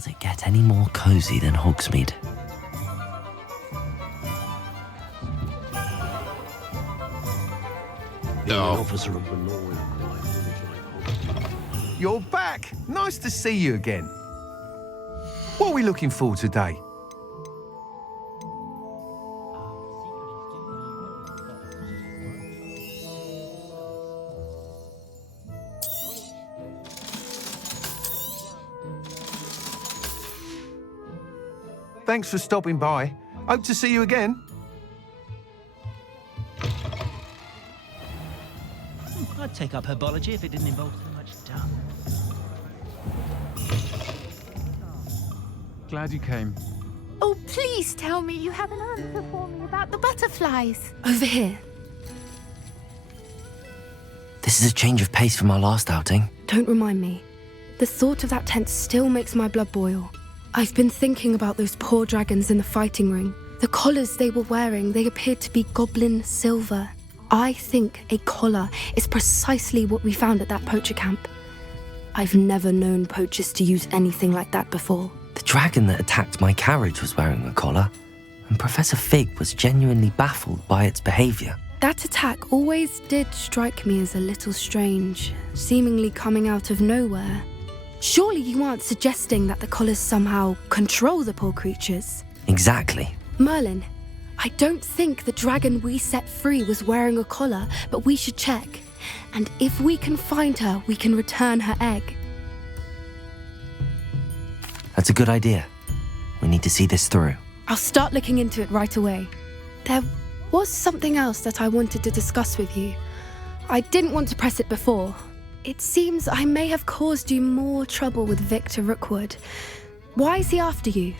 Does it get any more cozy than Hogsmeade? No. Officer of the law in a quiet village like Hogwarts. You're back. Nice to see you again. What are we looking for today? Thanks for stopping by. Hope to see you again. I'd take up herbology if it didn't involve so much dung. Glad you came. Oh, please tell me you have an answer for me about the butterflies. Over here. This is a change of pace from our last outing. Don't remind me. The thought of that tent still makes my blood boil. I've been thinking about those poor dragons in the fighting ring. The collars they were wearing, they appeared to be goblin silver. I think a collar is precisely what we found at that poacher camp. I've never known poachers to use anything like that before. The dragon that attacked my carriage was wearing a collar, and Professor Fig was genuinely baffled by its behaviour. That attack always did strike me as a little strange, seemingly coming out of nowhere. Surely you aren't suggesting that the collars somehow control the poor creatures? Exactly. Merlin, I don't think the dragon we set free was wearing a collar, but we should check. And if we can find her, we can return her egg. That's a good idea. We need to see this through. I'll start looking into it right away. There was something else that I wanted to discuss with you. I didn't want to press it before. It seems I may have caused you more trouble with Victor Rookwood. Why is he after you?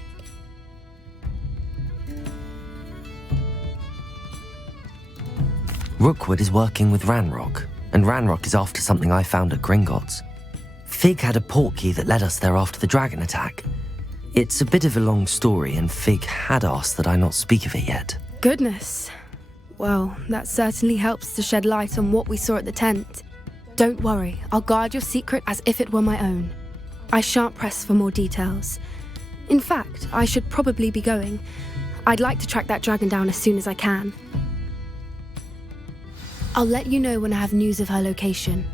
Rookwood is working with Ranrok, and Ranrok is after something I found at Gringotts. Fig had a portkey that led us there after the dragon attack. It's a bit of a long story, and Fig had asked that I not speak of it yet. Goodness. Well, that certainly helps to shed light on what we saw at the tent. Don't worry, I'll guard your secret as if it were my own. I shan't press for more details. In fact, I should probably be going. I'd like to track that dragon down as soon as I can. I'll let you know when I have news of her location.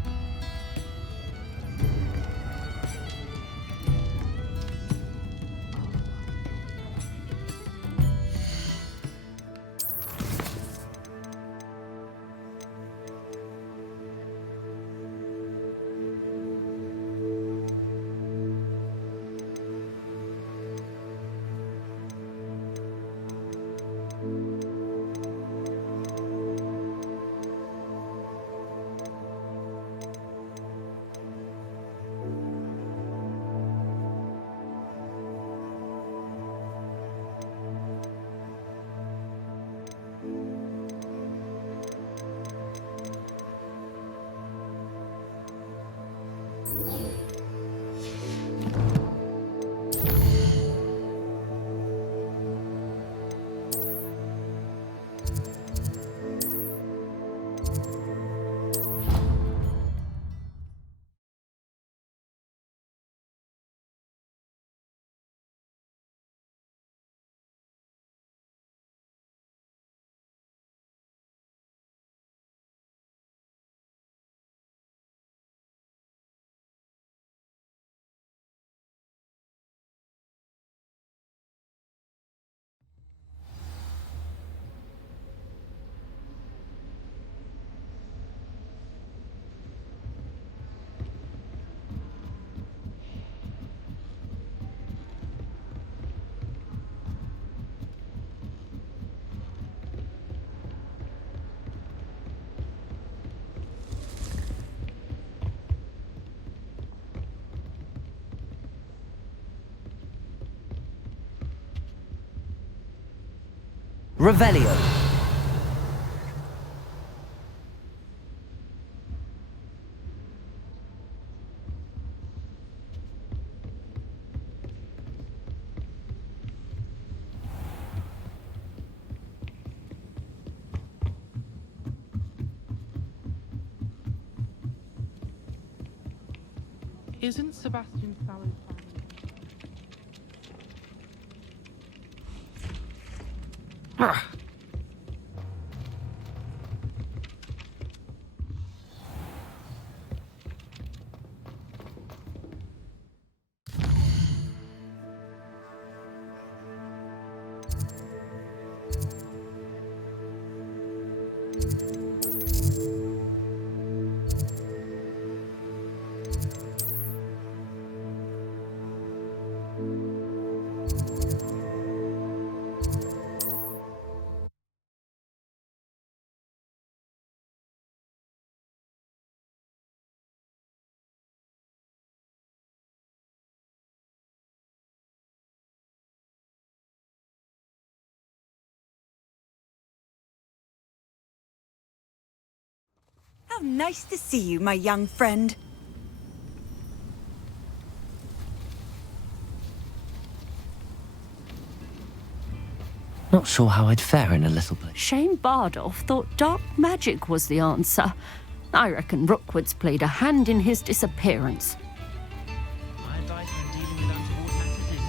Revelio. Isn't Sebastian Fallon's family? How nice to see you, my young friend. Not sure how I'd fare in a little place. Shane Bardolph thought dark magic was the answer. I reckon Rookwood's played a hand in his disappearance. My advice when dealing with untoward matters is...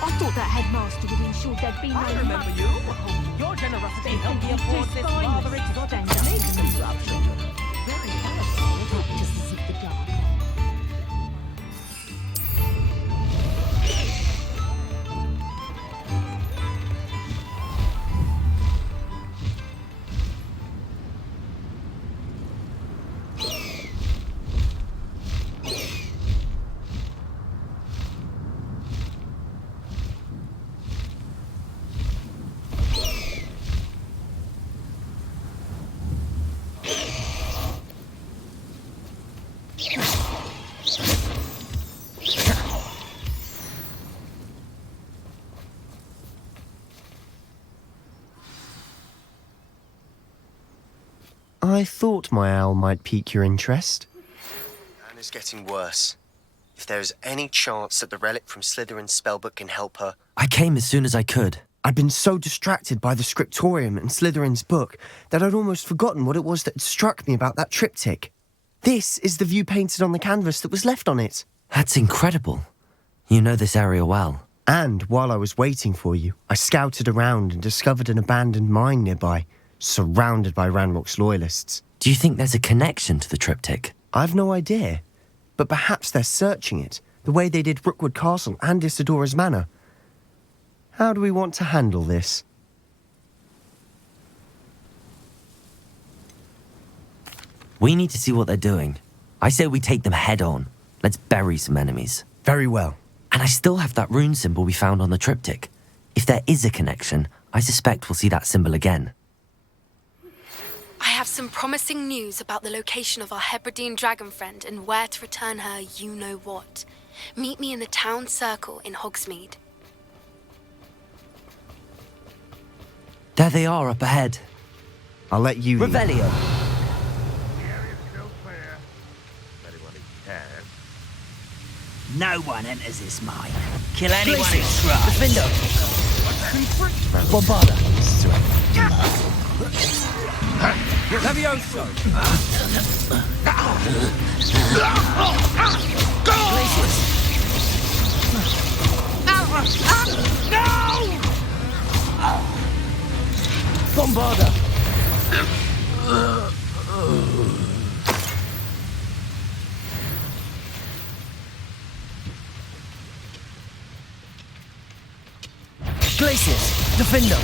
I thought that headmaster would ensure there'd be no... I remember you. Your generosity helped me afford this rather exotic interruption. Very powerful practices of the dark. I thought my owl might pique your interest. Anna's getting worse. If there is any chance that the relic from Slytherin's spellbook can help her... I came as soon as I could. I'd been so distracted by the scriptorium and Slytherin's book that I'd almost forgotten what it was that struck me about that triptych. This is the view painted on the canvas that was left on it. That's incredible. You know this area well. And while I was waiting for you, I scouted around and discovered an abandoned mine nearby, surrounded by Ranrok's loyalists. Do you think there's a connection to the triptych? I've no idea, but perhaps they're searching it, the way they did Rookwood Castle and Isidora's Manor. How do we want to handle this? We need to see what they're doing. I say we take them head on. Let's bury some enemies. Very well. And I still have that rune symbol we found on the triptych. If there is a connection, I suspect we'll see that symbol again. I have some promising news about the location of our Hebridean dragon friend and where to return her you-know-what. Meet me in the town circle in Hogsmeade. There they are up ahead. I'll let you lead. Revelio. The area's still clear. Anyone who cares. No one enters this mine. Kill anyone who tries. Defender. Bombarda. Levioso! Bombarda. Glacius, Defender.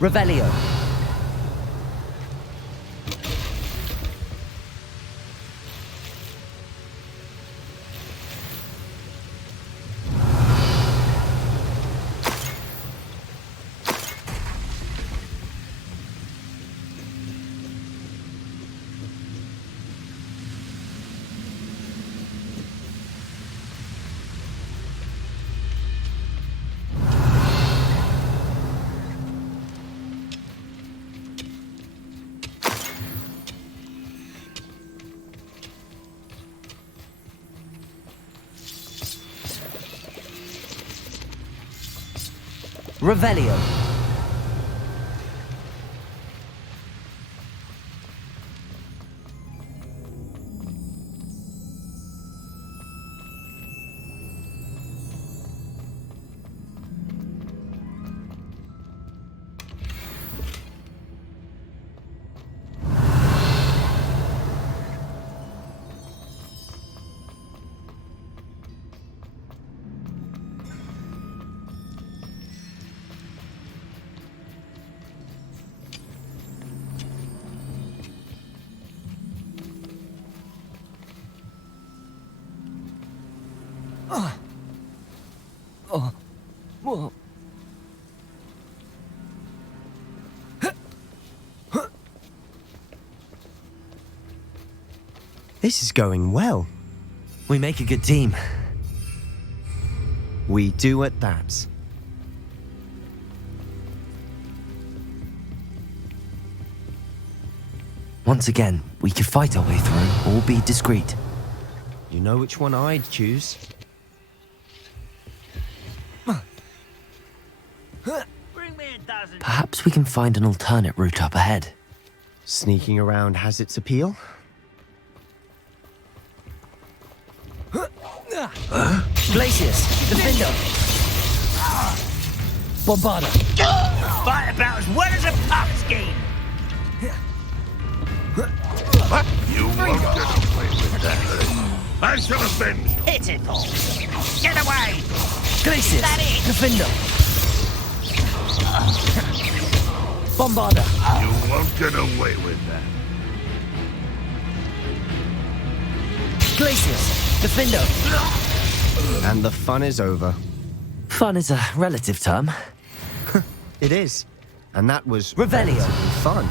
Revelio. Revelio. This is going well. We make a good team. We do at that. Once again, we could fight our way through or be discreet. You know which one I'd choose. Bring me a dozen. Perhaps we can find an alternate route up ahead. Sneaking around has its appeal. Glacius, Defender. Bombarda. Fight about as well as a pumpkin. You won't get away with that. I shall avenge. Pitiful. Get away. Glacius, That it? Defender. Bombarda. You won't get away with that. Glacius, Defender. And the fun is over. Fun is a relative term. It is. And that was Revelio. relatively fun.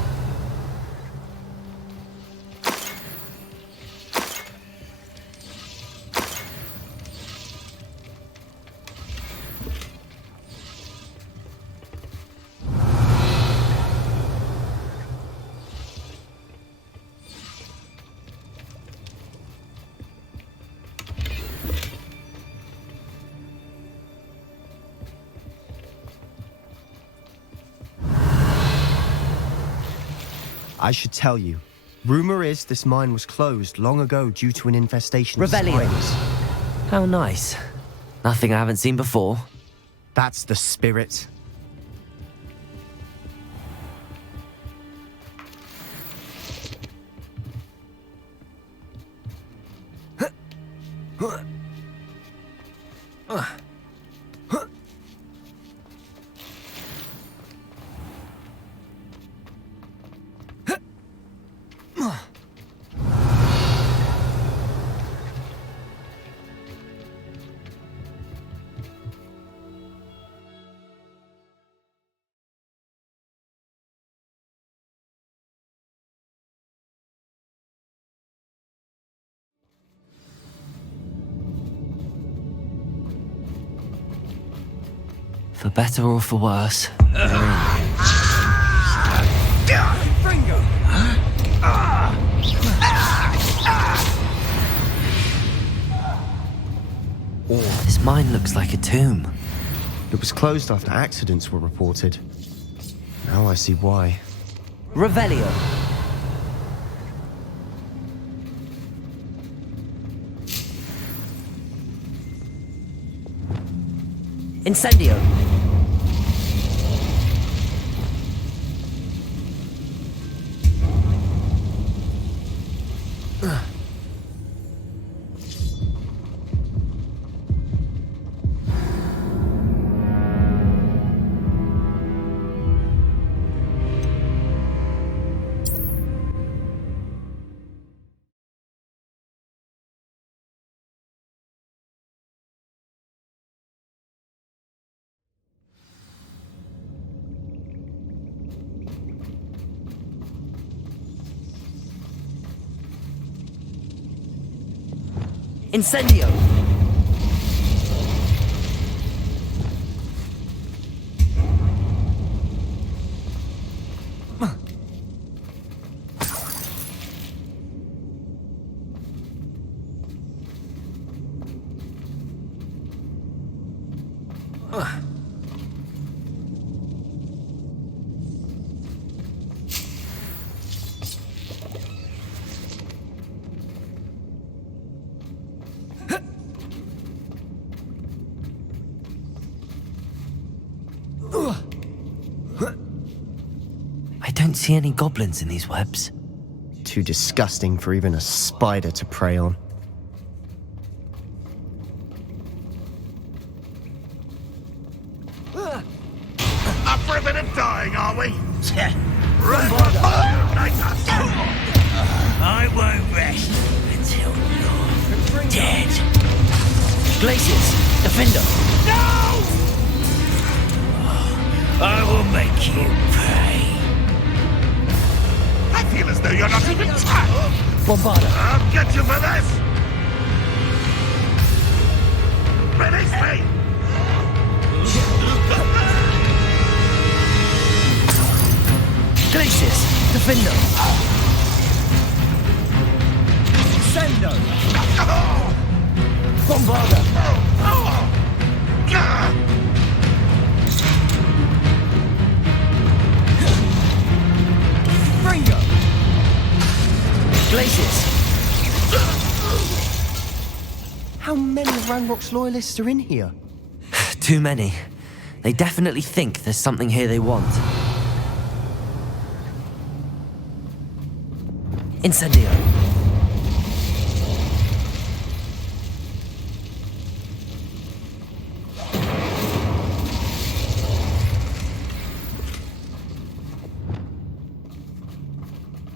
I should tell you. Rumor is this mine was closed long ago due to an infestation of Revelio. spiders. How nice. Nothing I haven't seen before. That's the spirit. For better or for worse. This mine looks like a tomb. It was closed after accidents were reported. Now I see why. Revelio. Incendio. Incendio. don't see any goblins in these webs. Too disgusting for even a spider to prey on. Up for a bit of dying, are we? I won't rest until you're dead. Glacius, defender! No! I will make you pay. I feel as though you're not even trying. Bombarda! I'll get you for this! Release me! Glacius, defender! Sendo! Bombarda! Ringo! Glacius! How many of Ranrock's loyalists are in here? Too many. They definitely think there's something here they want. Incendio!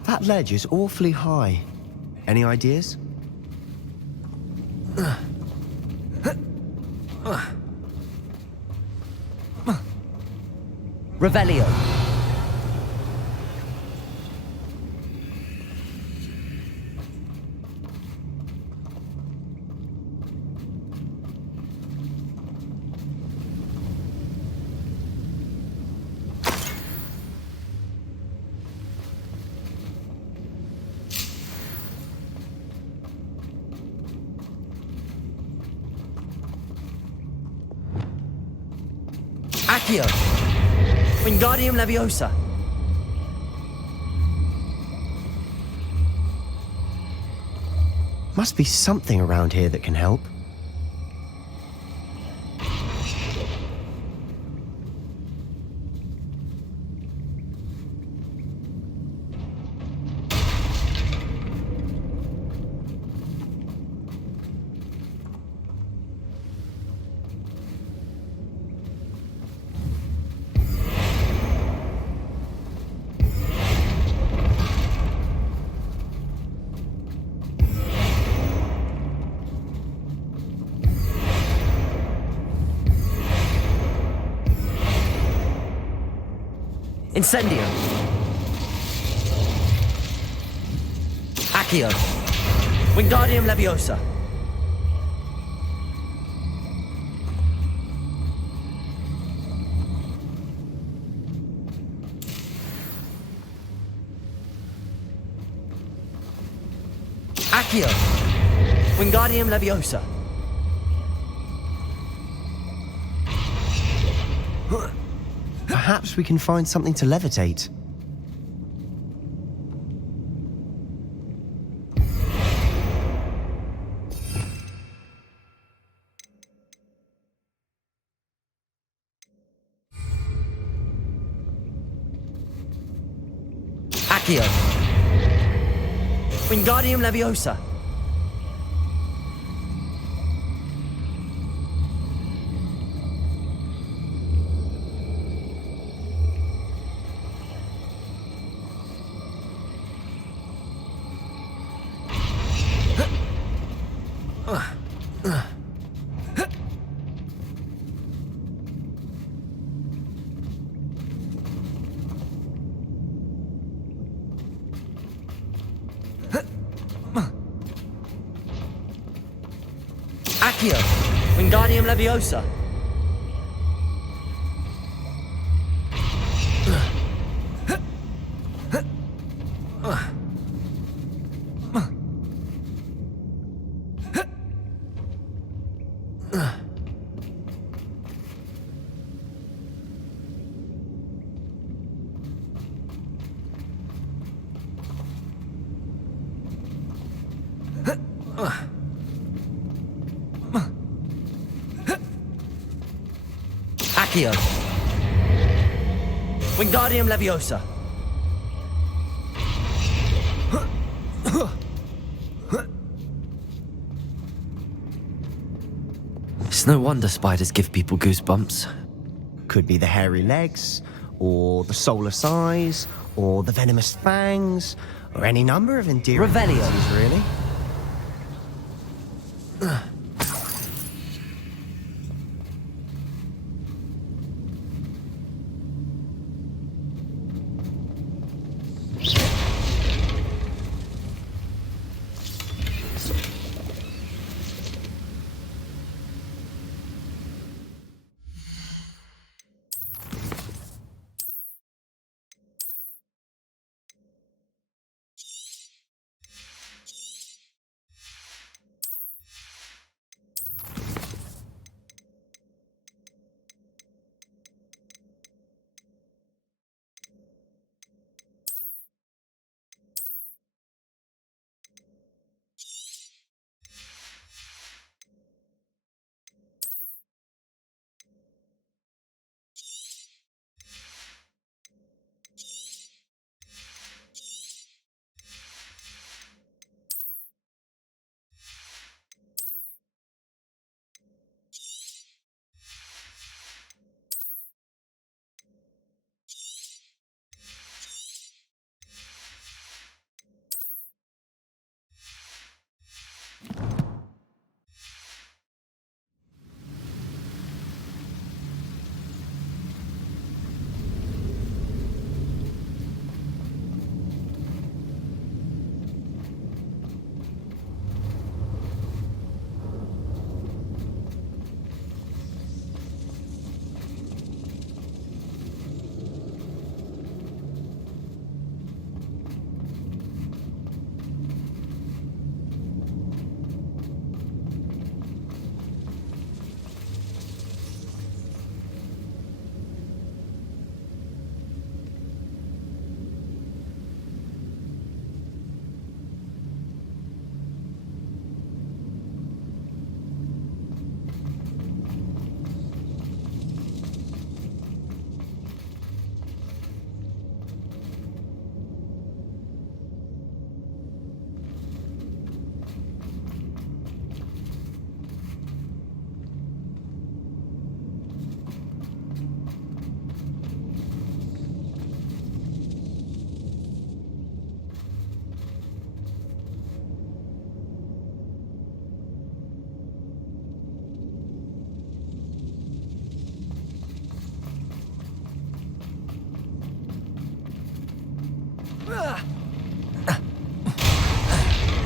That ledge is awfully high. Any ideas? Revelio! Accio! Wingardium Leviosa! Must be something around here that can help. Incendio! Accio! Wingardium Leviosa! Accio! Wingardium Leviosa! Perhaps we can find something to levitate. Accio! Wingardium Leviosa! Accio! Wingardium Leviosa! Accio! Wingardium Leviosa! It's no wonder spiders give people goosebumps. Could be the hairy legs, or the soulless eyes, or the venomous fangs, or any number of endearing Revelio. qualities, really.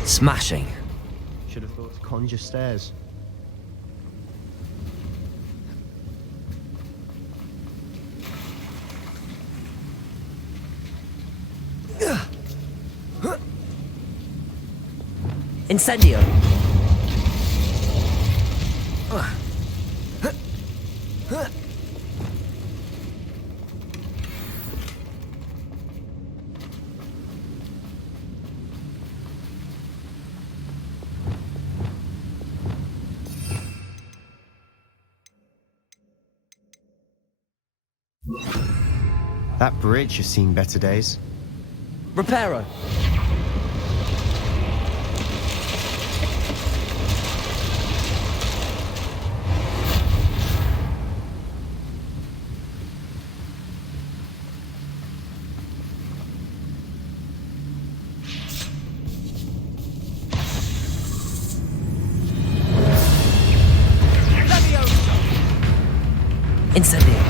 Smashing. Should have thought to conjure stairs. Incendio. That bridge has seen better days. Reparo. Incendio.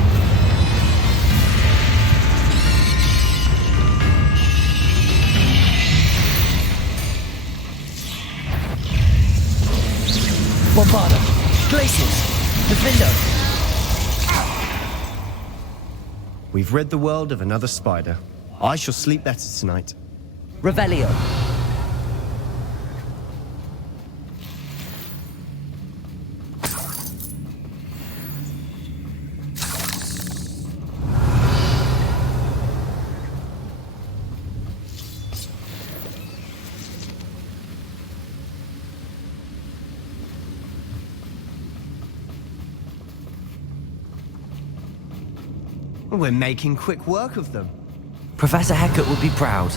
Bombarda. Glaciers. Defendo. We've rid the world of another spider. I shall sleep better tonight. Revelio. We're making quick work of them. Professor Hecat would be proud.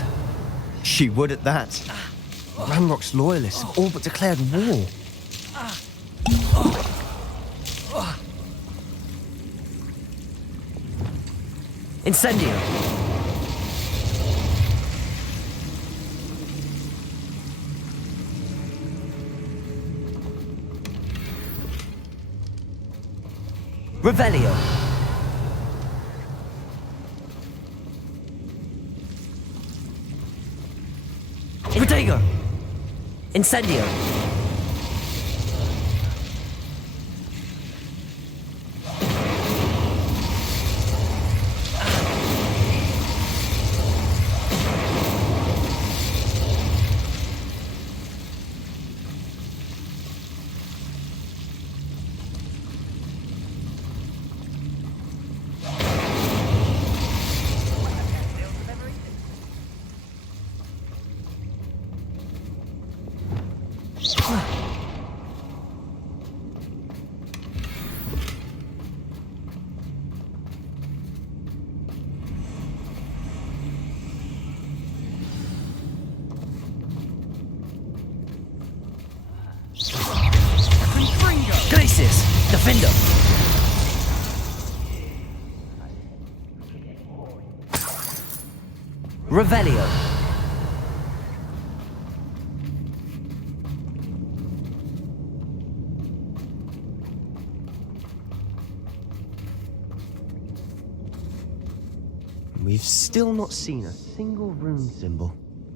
She would at that. Ranrock's loyalists have all but declared war. Incendio. Revelio. Protego. Incendio. Glacis, defender. Revelio. We've still not seen a single rune symbol.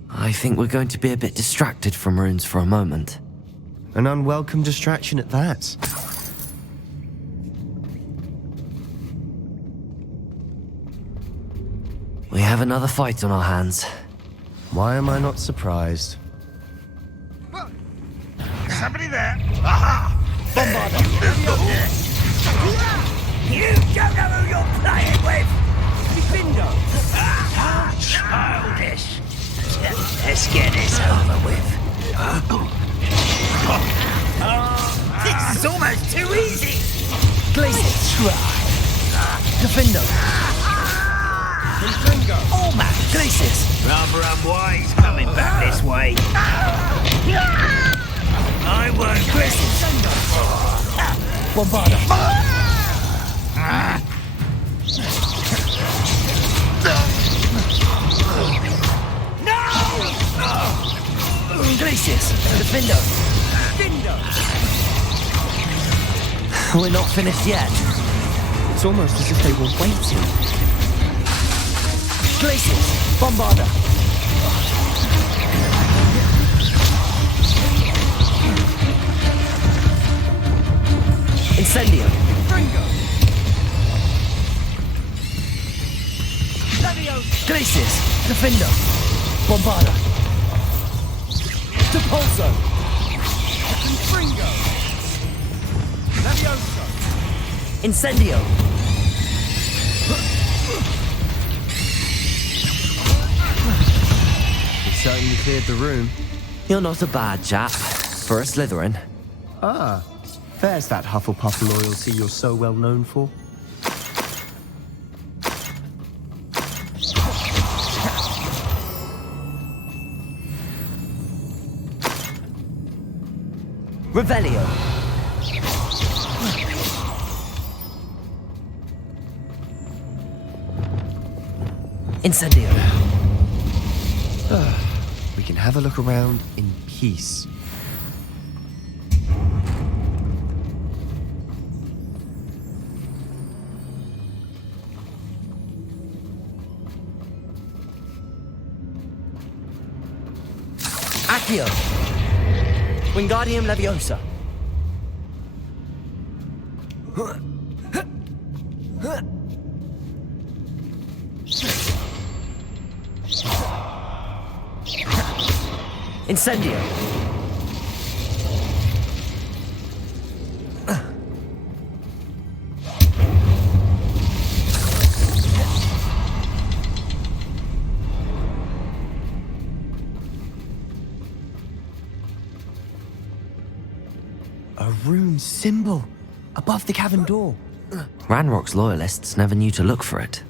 I think we're going to be a bit distracted from runes for a moment. An unwelcome distraction at that. We have another fight on our hands. Why am I not surprised? Somebody there? Aha! Bombarda. You don't know who you're playing with! Defender. Childish. Let's get this over with. This is almost too easy. Glacis. Defender. Oh man, Glacis. Rather unwise coming back this way. I won't Glacis. Bombarda. Glacis. Defender. We're not finished yet. It's almost as if they were waiting. Glacis. Bombarda. Incendio. Glacis. Defender. Bombarda. Depulso. Incendio. You certainly cleared the room. You're not a bad chap for a Slytherin. Ah, there's that Hufflepuff loyalty you're so well known for. Revelio. Incendio. We can have a look around in peace. Accio. Wingardium Leviosa. Incendio. A rune symbol above the cavern door. Ranrock's loyalists never knew to look for it.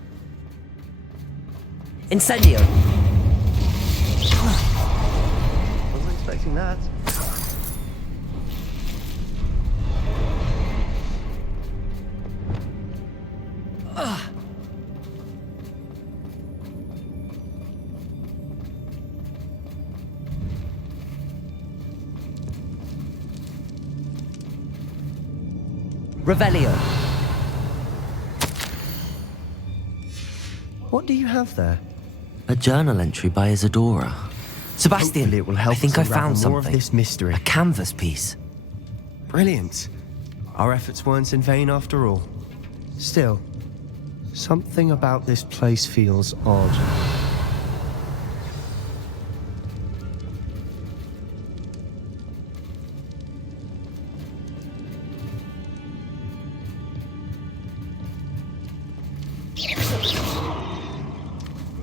Incendio. Wasn't expecting that. Revelio. What do you have there? A journal entry by Isadora. Sebastian, Hopefully it will help I think us I unravel found something. more of this mystery. A canvas piece. Brilliant. Our efforts weren't in vain after all. Still, something about this place feels odd.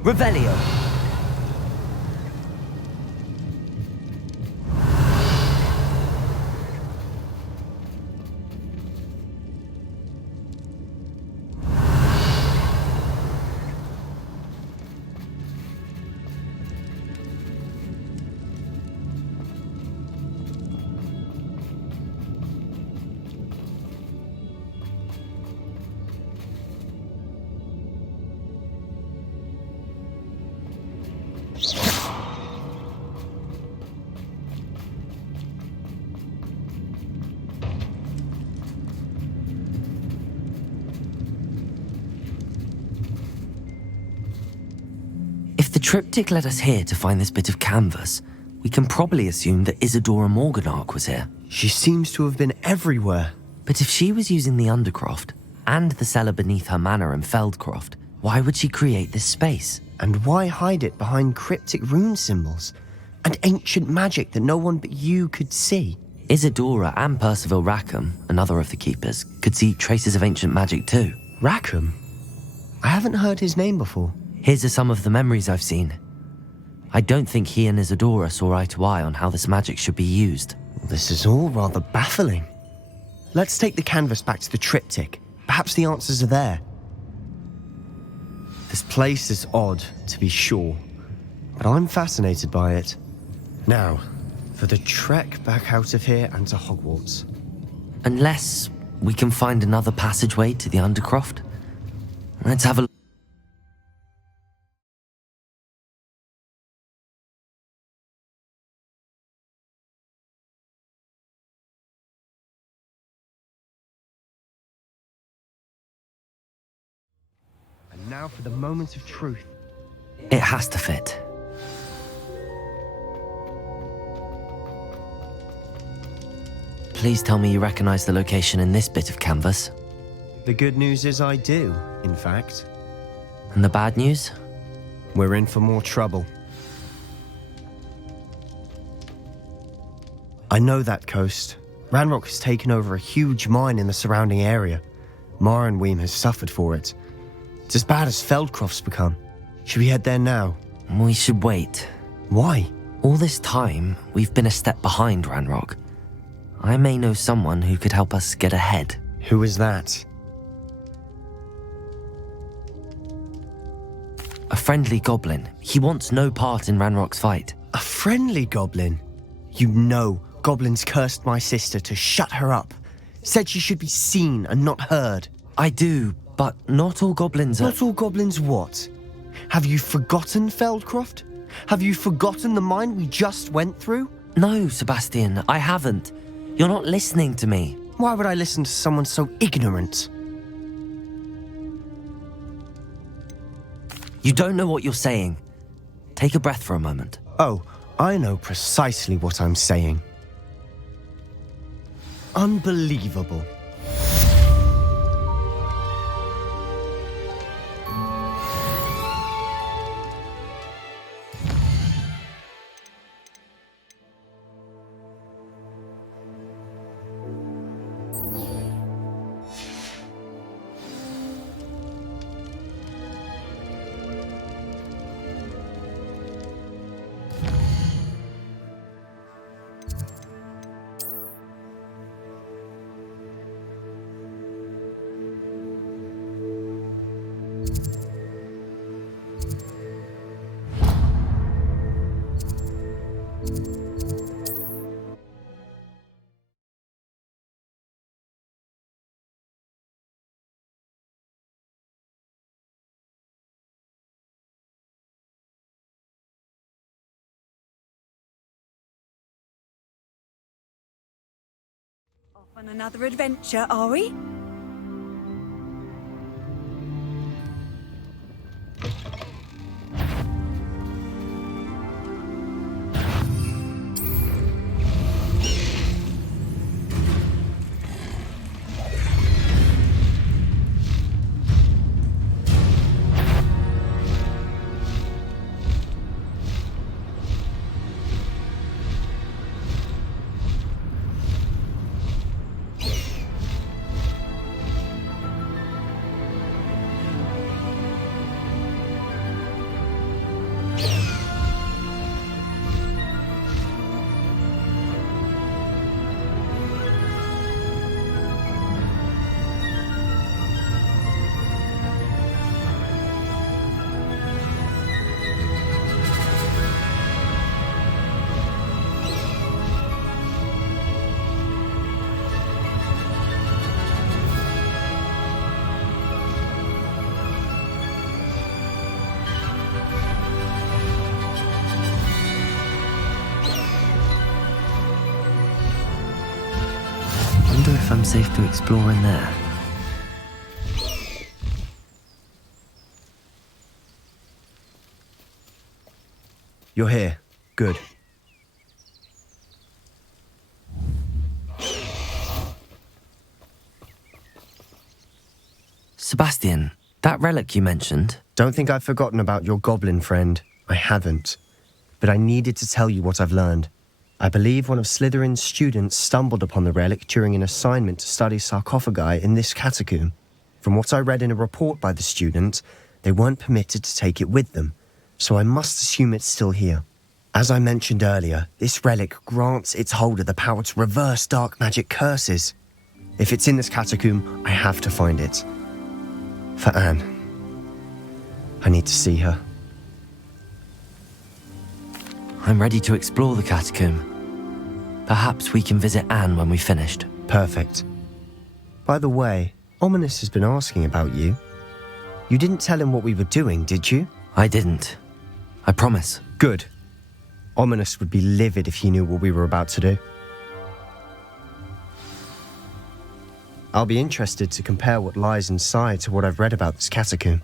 Revelio. If the triptych led us here to find this bit of canvas, we can probably assume that Isadora Morganark was here. She seems to have been everywhere. But if she was using the Undercroft and the cellar beneath her manor in Feldcroft, why would she create this space? And why hide it behind cryptic rune symbols and ancient magic that no one but you could see? Isadora and Percival Rackham, another of the keepers, could see traces of ancient magic too. Rackham? I haven't heard his name before. Here's are some of the memories I've seen. I don't think he and Isadora saw eye to eye on how this magic should be used. This is all rather baffling. Let's take the canvas back to the triptych. Perhaps the answers are there. This place is odd, to be sure, but I'm fascinated by it. Now, for the trek back out of here and to Hogwarts. Unless we can find another passageway to the Undercroft. Let's have a look. And now for the moment of truth. It has to fit. Please tell me you recognize the location in this bit of canvas. The good news is I do, in fact. And the bad news? We're in for more trouble. I know that coast. Ranrok has taken over a huge mine in the surrounding area. Marenweem has suffered for it. It's as bad as Feldcroft's become. Should we head there now? We should wait. Why? All this time, we've been a step behind Ranrok. I may know someone who could help us get ahead. Who is that? A friendly goblin. He wants no part in Ranrock's fight. A friendly goblin? You know, goblins cursed my sister to shut her up. Said she should be seen and not heard. I do, but not all goblins are... Not all goblins what? Have you forgotten Feldcroft? Have you forgotten the mine we just went through? No, Sebastian, I haven't. You're not listening to me. Why would I listen to someone so ignorant? You don't know what you're saying. Take a breath for a moment. Oh, I know precisely what I'm saying. Unbelievable. On another adventure, are we? if I'm safe to explore in there. You're here. Good. Sebastian, that relic you mentioned. Don't think I've forgotten about your goblin friend. I haven't. But I needed to tell you what I've learned. I believe one of Slytherin's students stumbled upon the relic during an assignment to study sarcophagi in this catacomb. From what I read in a report by the student, they weren't permitted to take it with them, so I must assume it's still here. As I mentioned earlier, this relic grants its holder the power to reverse dark magic curses. If it's in this catacomb, I have to find it. For Anne. I need to see her. I'm ready to explore the catacomb. Perhaps we can visit Anne when we've finished. Perfect. By the way, Ominous has been asking about you. You didn't tell him what we were doing, did you? I didn't. I promise. Good. Ominous would be livid if he knew what we were about to do. I'll be interested to compare what lies inside to what I've read about this catacomb.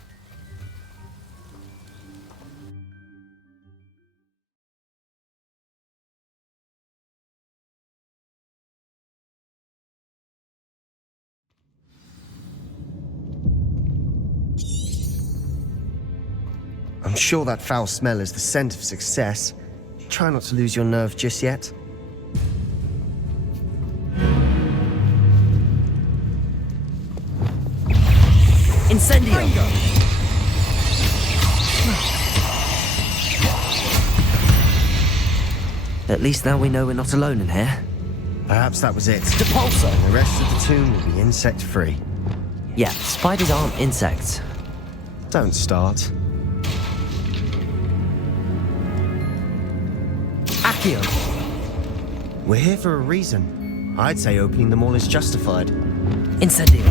I'm sure that foul smell is the scent of success. Try not to lose your nerve just yet. Incendio! At least now we know we're not alone in here. Perhaps that was it. Depulso! The rest of the tomb will be insect-free. Yeah, spiders aren't insects. Don't start. Accio! We're here for a reason. I'd say opening them all is justified. Incendio!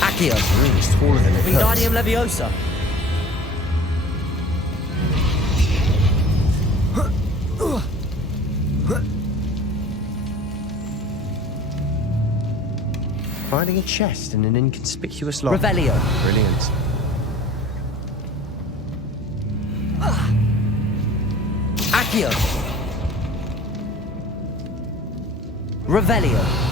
Accio! Room is taller than it looks. Wingardium Leviosa! Finding a chest in an inconspicuous lock. Revelio! Brilliant. Accio! Revelio!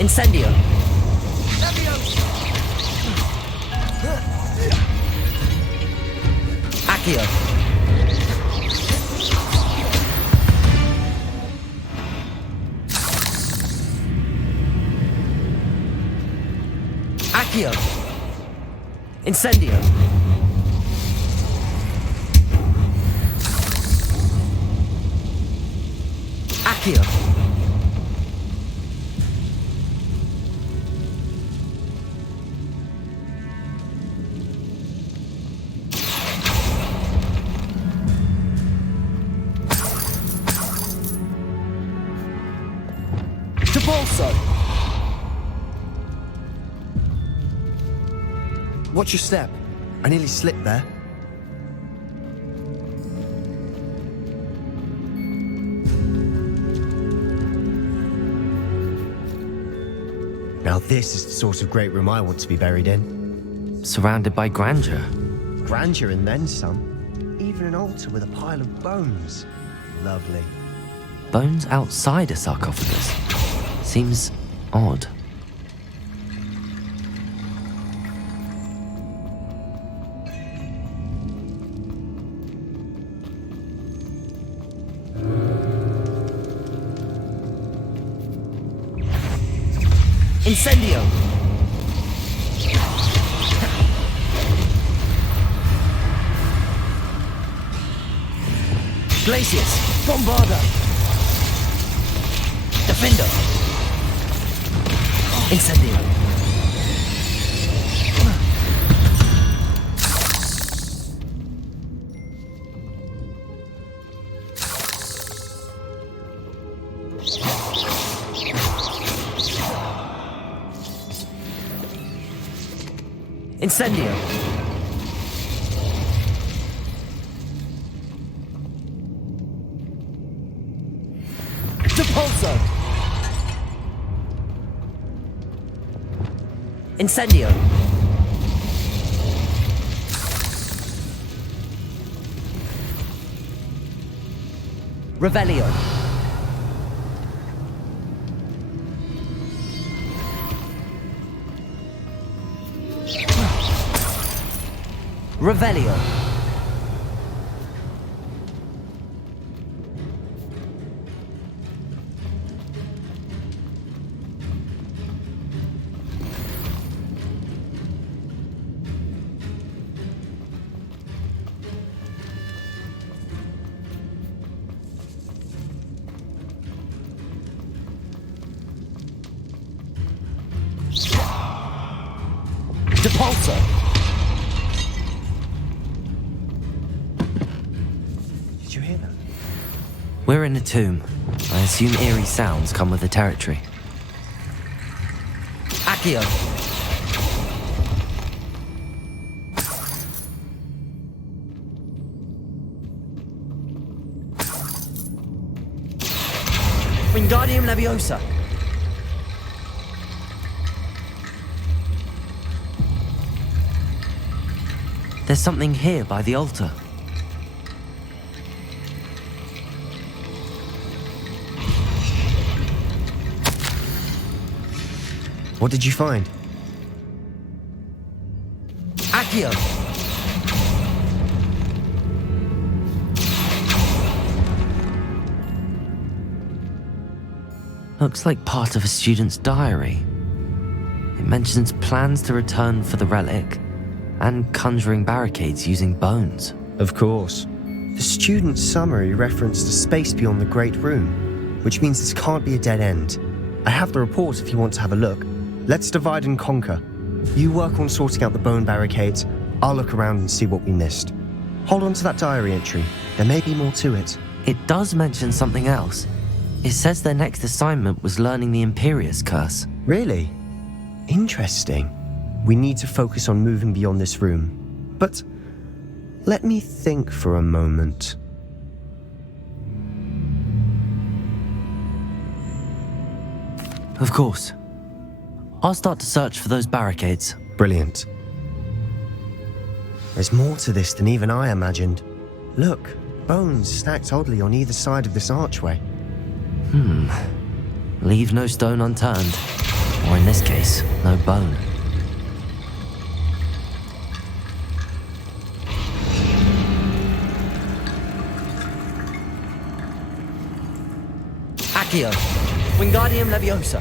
Incendio! Accio! Accio! Incendio! Accio! Watch your step. I nearly slipped there. Now this is the sort of great room I want to be buried in. Surrounded by grandeur. Grandeur and then some. Even an altar with a pile of bones. Lovely. Bones outside a sarcophagus. Seems odd. Incendio! Glacius! Bombarda! Defender! Incendio! Incendio. Depulso. Incendio. Revelio. Revelio. Depulso. Did you hear that? We're in a tomb. I assume eerie sounds come with the territory. Accio. Wingardium Leviosa. There's something here by the altar. What did you find? Accio. Looks like part of a student's diary. It mentions plans to return for the relic and conjuring barricades using bones. Of course. The student's summary referenced a space beyond the Great Room, which means this can't be a dead end. I have the report if you want to have a look. Let's divide and conquer. You work on sorting out the bone barricades, I'll look around and see what we missed. Hold on to that diary entry. There may be more to it. It does mention something else. It says their next assignment was learning the Imperius Curse. Really? Interesting. We need to focus on moving beyond this room. But let me think for a moment. Of course. I'll start to search for those barricades. Brilliant. There's more to this than even I imagined. Look, bones stacked oddly on either side of this archway. Leave no stone unturned. Or in this case, no bone. Accio. Wingardium Leviosa.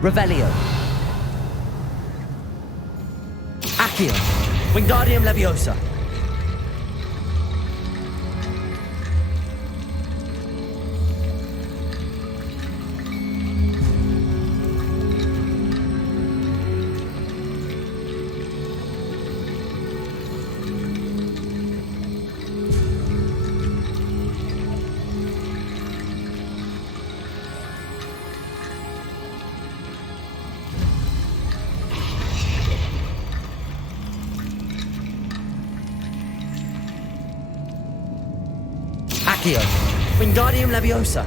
Revelio. Accio. Wingardium Leviosa. Accio. Wingardium Leviosa.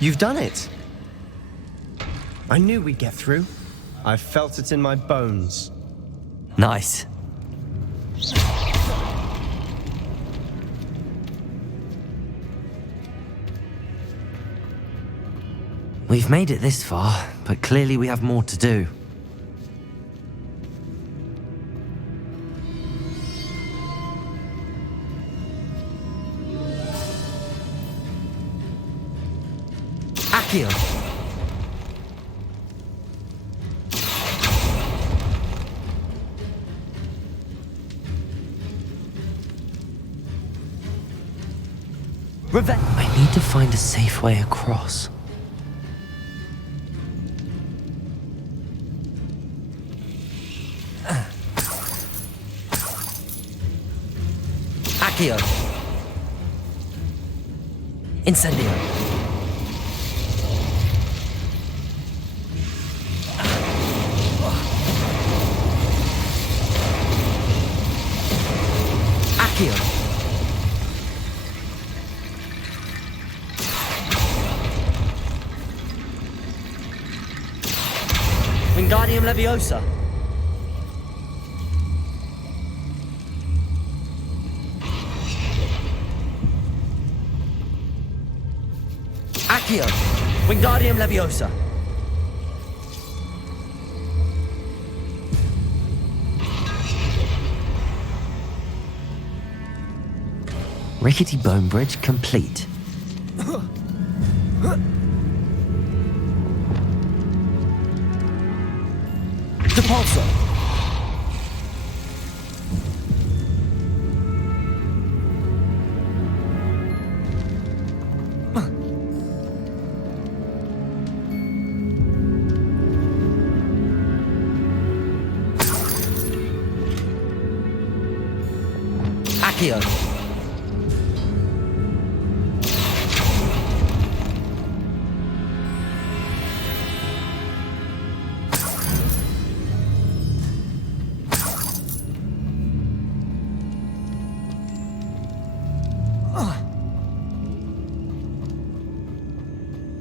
You've done it! I knew we'd get through. I felt it in my bones. Nice. We've made it this far, but clearly we have more to do. Accio! I need to find a safe way across. Accio! Incendio! Accio! Wingardium Leviosa. Accio. Wingardium Leviosa. Rickety Bone Bridge complete. Depulso. Accio.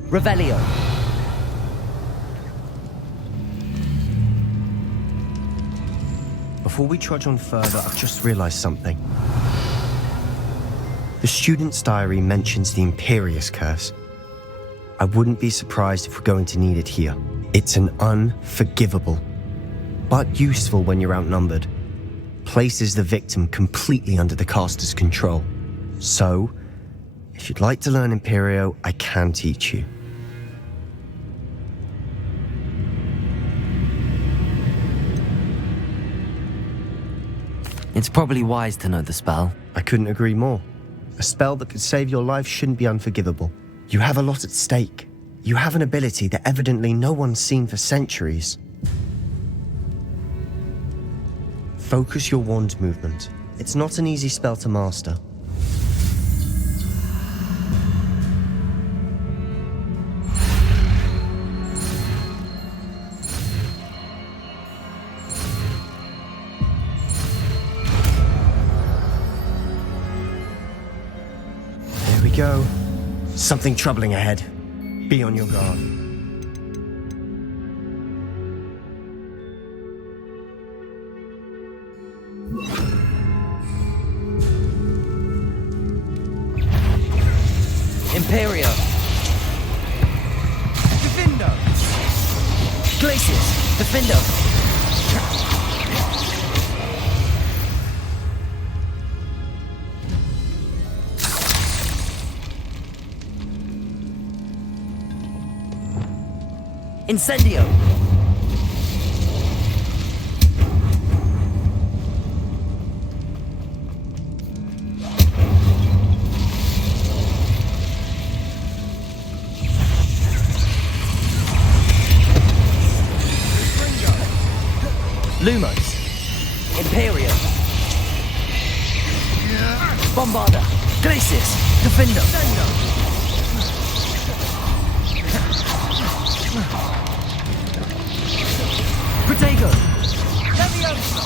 Revelio. Before we trudge on further, I've just realized something. The student's diary mentions the Imperious Curse. I wouldn't be surprised if we're going to need it here. It's an unforgivable, but useful when you're outnumbered. Places the victim completely under the caster's control. So, if you'd like to learn Imperio, I can teach you. It's probably wise to know the spell. I couldn't agree more. A spell that could save your life shouldn't be unforgivable. You have a lot at stake. You have an ability that evidently no one's seen for centuries. Focus your wand movement. It's not an easy spell to master. Go. Something troubling ahead. Be on your guard. Imperio. Defendo. Glacius. Defendo. Incendio! Lumos! Imperio! Bombarda! Glacius! Defendo! Protego! Leviosa.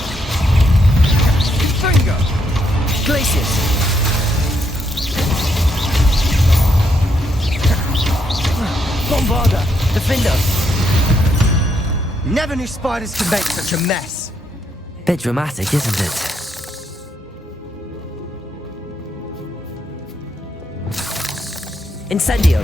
Confringo. Glacius! Bombarda! Defendo! Never knew spiders could make such a mess. Bit dramatic, isn't it? Incendio!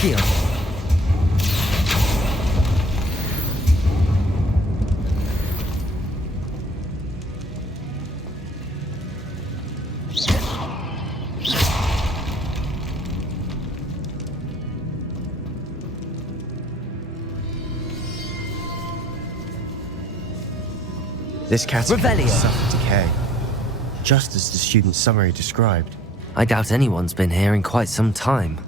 Accio. This category Revelio. suffered decay, just as the student's summary described. I doubt anyone's been here in quite some time.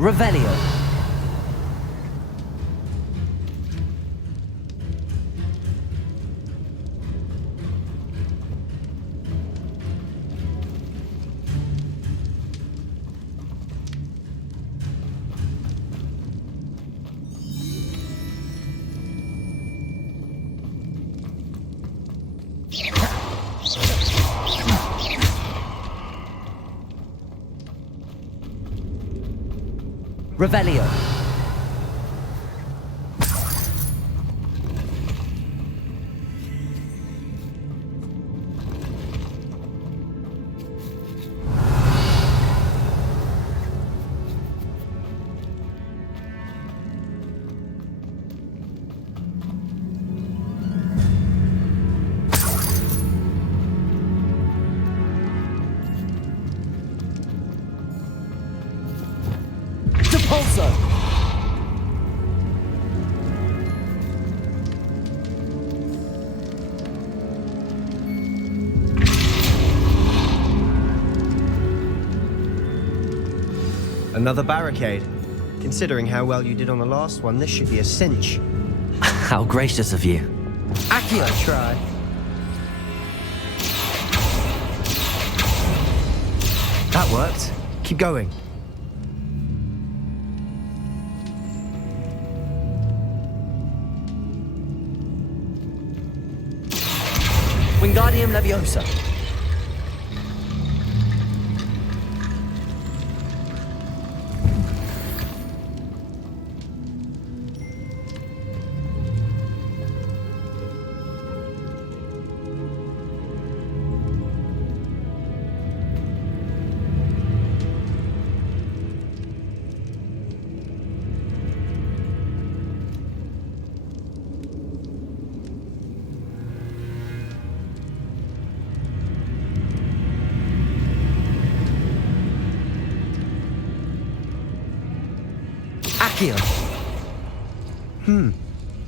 Revelio. Revelio. Depulso. Another barricade. Considering how well you did on the last one, this should be a cinch. How gracious of you. Accio. I try. That worked. Keep going. Wingardium Leviosa.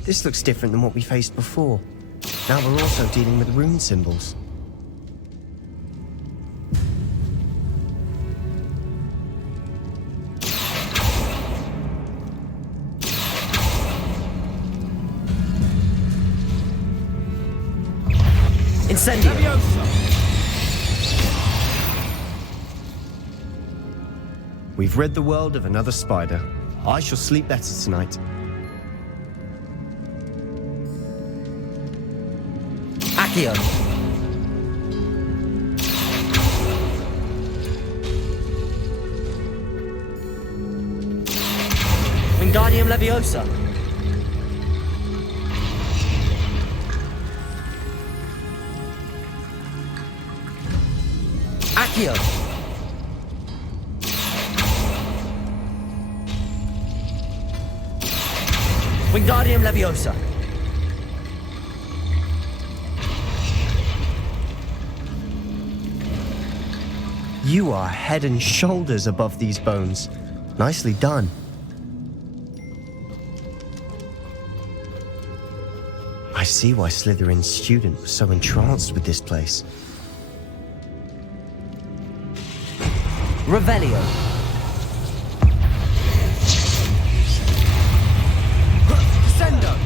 This looks different than what we faced before. Now we're also dealing with rune symbols. Incendio. We've rid the world of another spider. I shall sleep better tonight. Accio. Wingardium Leviosa. Accio. Wingardium Leviosa. You are head and shoulders above these bones. Nicely done. I see why Slytherin's student was so entranced with this place. Revelio. Descendo.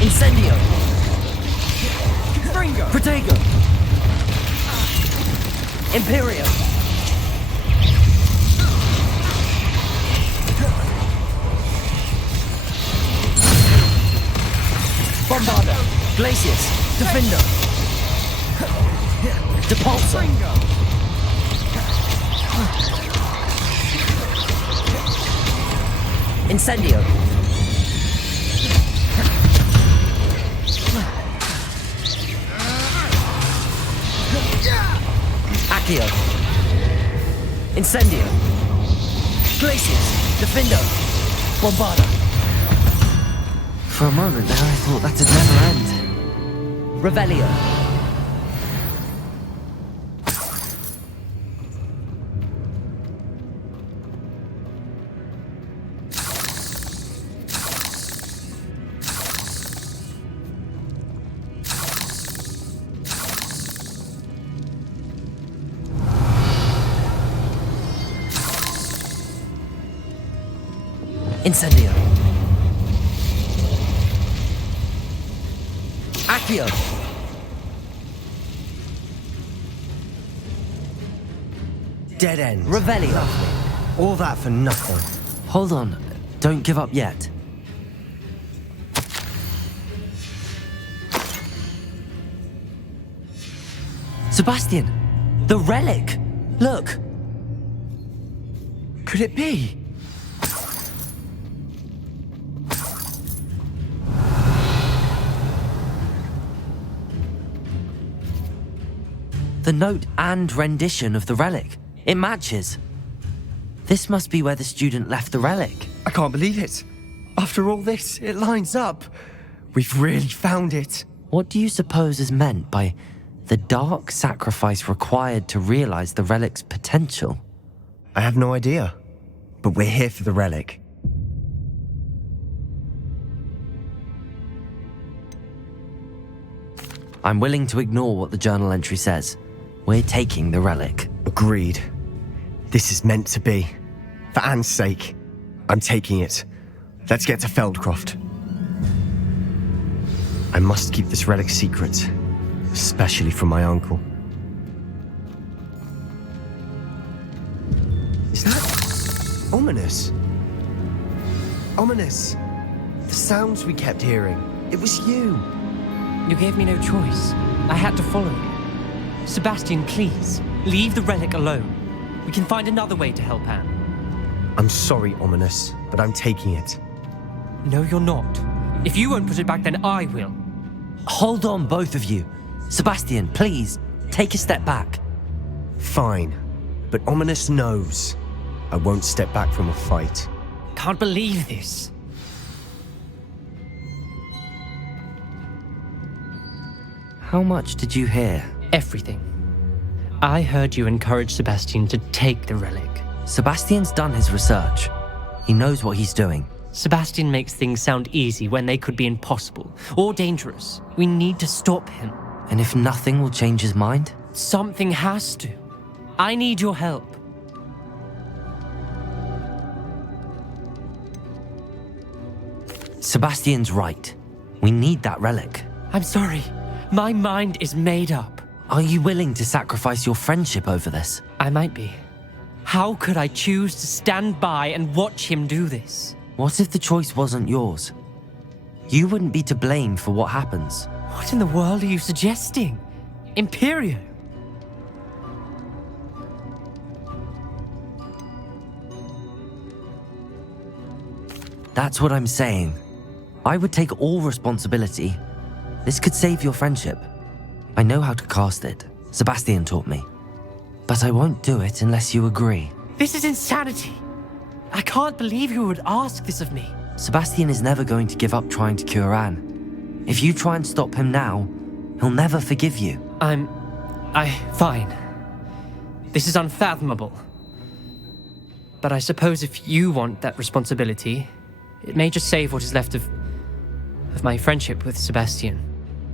Incendio. Fringo. Protego. Imperio. Bombarda. Glacius. Defender. Depulsor. Incendio. Accio. Incendio. Glacius. Defender. Bombarda. For a moment there I thought that'd never end. Revelio. Incendio. Accio. Dead end. Revelio. All that for nothing. Hold on. Don't give up yet. Sebastian! The relic! Look! Could it be? The note and rendition of the relic. It matches. This must be where the student left the relic. I can't believe it. After all this, it lines up. We've really found it. What do you suppose is meant by the dark sacrifice required to realize the relic's potential? I have no idea. But we're here for the relic. I'm willing to ignore what the journal entry says. We're taking the relic. Agreed. This is meant to be. For Anne's sake, I'm taking it. Let's get to Feldcroft. I must keep this relic secret, especially from my uncle. Is that ominous? Ominous. The sounds we kept hearing. It was you. You gave me no choice. I had to follow you. Sebastian, please, leave the relic alone. We can find another way to help Anne. I'm sorry, Ominous, but I'm taking it. No, you're not. If you won't put it back, then I will. Hold on, both of you. Sebastian, please, take a step back. Fine, but Ominous knows I won't step back from a fight. Can't believe this. How much did you hear? Everything. I heard you encourage Sebastian to take the relic. Sebastian's done his research. He knows what he's doing. Sebastian makes things sound easy when they could be impossible or dangerous. We need to stop him. And if nothing will change his mind? Something has to. I need your help. Sebastian's right. We need that relic. I'm sorry. My mind is made up. Are you willing to sacrifice your friendship over this? I might be. How could I choose to stand by and watch him do this? What if the choice wasn't yours? You wouldn't be to blame for what happens. What in the world are you suggesting? Imperio? That's what I'm saying. I would take all responsibility. This could save your friendship. I know how to cast it. Sebastian taught me. But I won't do it unless you agree. This is insanity. I can't believe you would ask this of me. Sebastian is never going to give up trying to cure Anne. If you try and stop him now, he'll never forgive you. Fine. This is unfathomable. But I suppose if you want that responsibility, it may just save what is left of my friendship with Sebastian.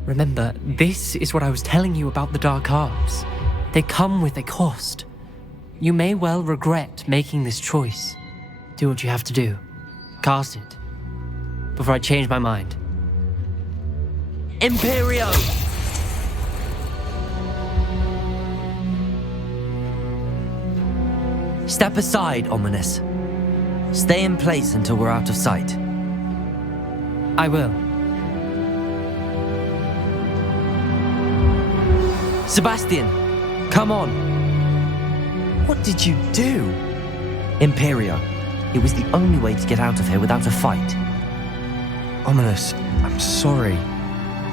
Remember, this is what I was telling you about the dark arts. They come with a cost. You may well regret making this choice. Do what you have to do. Cast it. Before I change my mind. Imperio! Step aside, Ominous. Stay in place until we're out of sight. I will. Sebastian, come on. What did you do? Imperio. It was the only way to get out of here without a fight. Ominous, I'm sorry.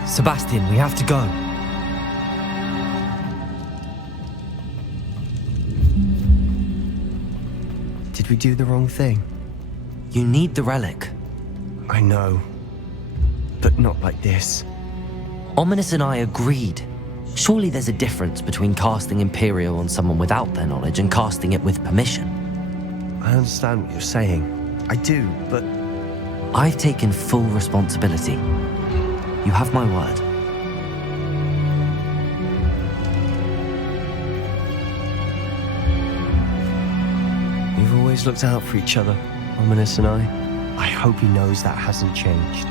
Sebastian, we have to go. Did we do the wrong thing? You need the relic. I know. But not like this. Ominous and I agreed. Surely there's a difference between casting Imperio on someone without their knowledge and casting it with permission. I understand what you're saying. I do, but... I've taken full responsibility. You have my word. We've always looked out for each other, Ominous and I. I hope he knows that hasn't changed.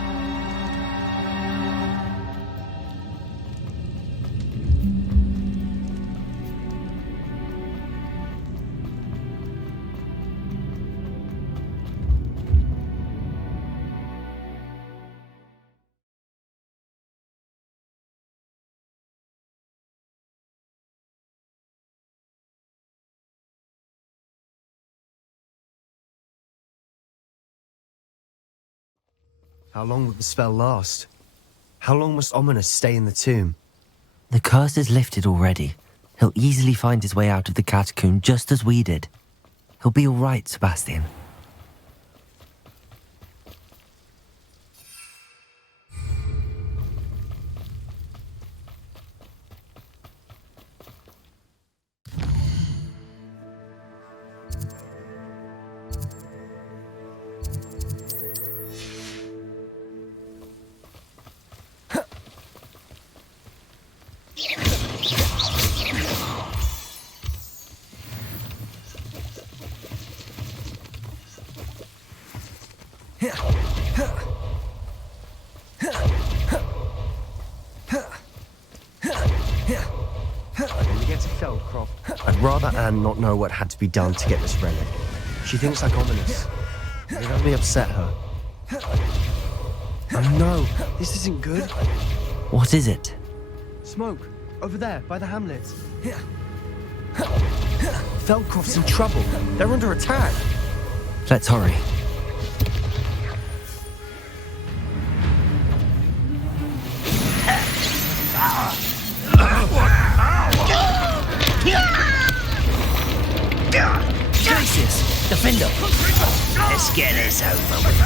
How long will the spell last? How long must Ominous stay in the tomb? The curse is lifted already. He'll easily find his way out of the catacomb just as we did. He'll be all right, Sebastian. I'd rather Anne not know what had to be done to get this relic. She thinks like Ominous. It'd only upset her. Oh no, this isn't good. What is it? Smoke, over there, by the hamlet. Feldcroft's in trouble. They're under attack. Let's hurry. Gracious, defender. Let's get this over with.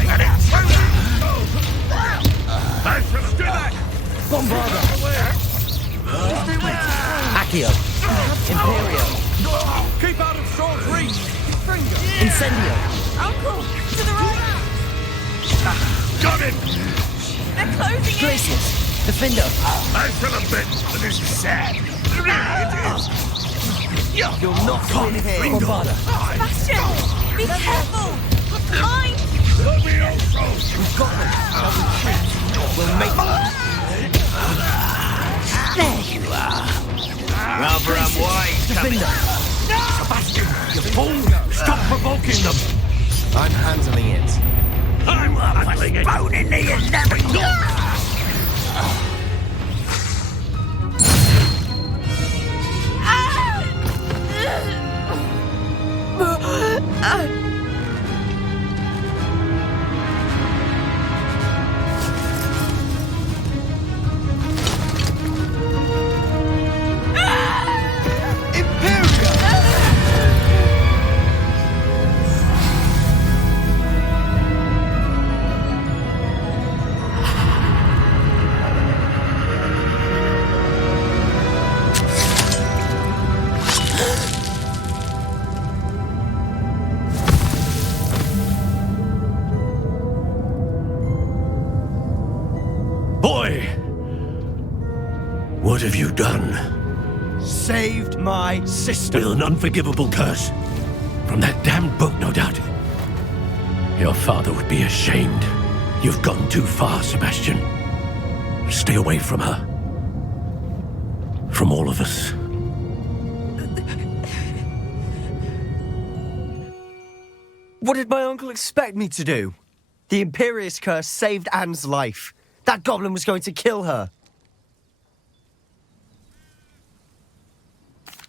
Bombarda! Accio! Imperio! Keep out of sword's reach! Incendio! Uncle, to the right! Got him! They're closing in! Gracious! Defender! I feel a bit, but this is sad. It is. You're not in here! Bombarda! Sebastian! Be careful! Behind! We've got them! We'll make them! There you are. Rather unwise coming. Sebastian! You fool! Stop provoking them! I'm handling it. I'm handling it. Bone in the inevitable. What have you done? Saved my sister. With an unforgivable curse. From that damned book, no doubt. Your father would be ashamed. You've gone too far, Sebastian. Stay away from her. From all of us. What did my uncle expect me to do? The Imperious curse saved Anne's life. That goblin was going to kill her.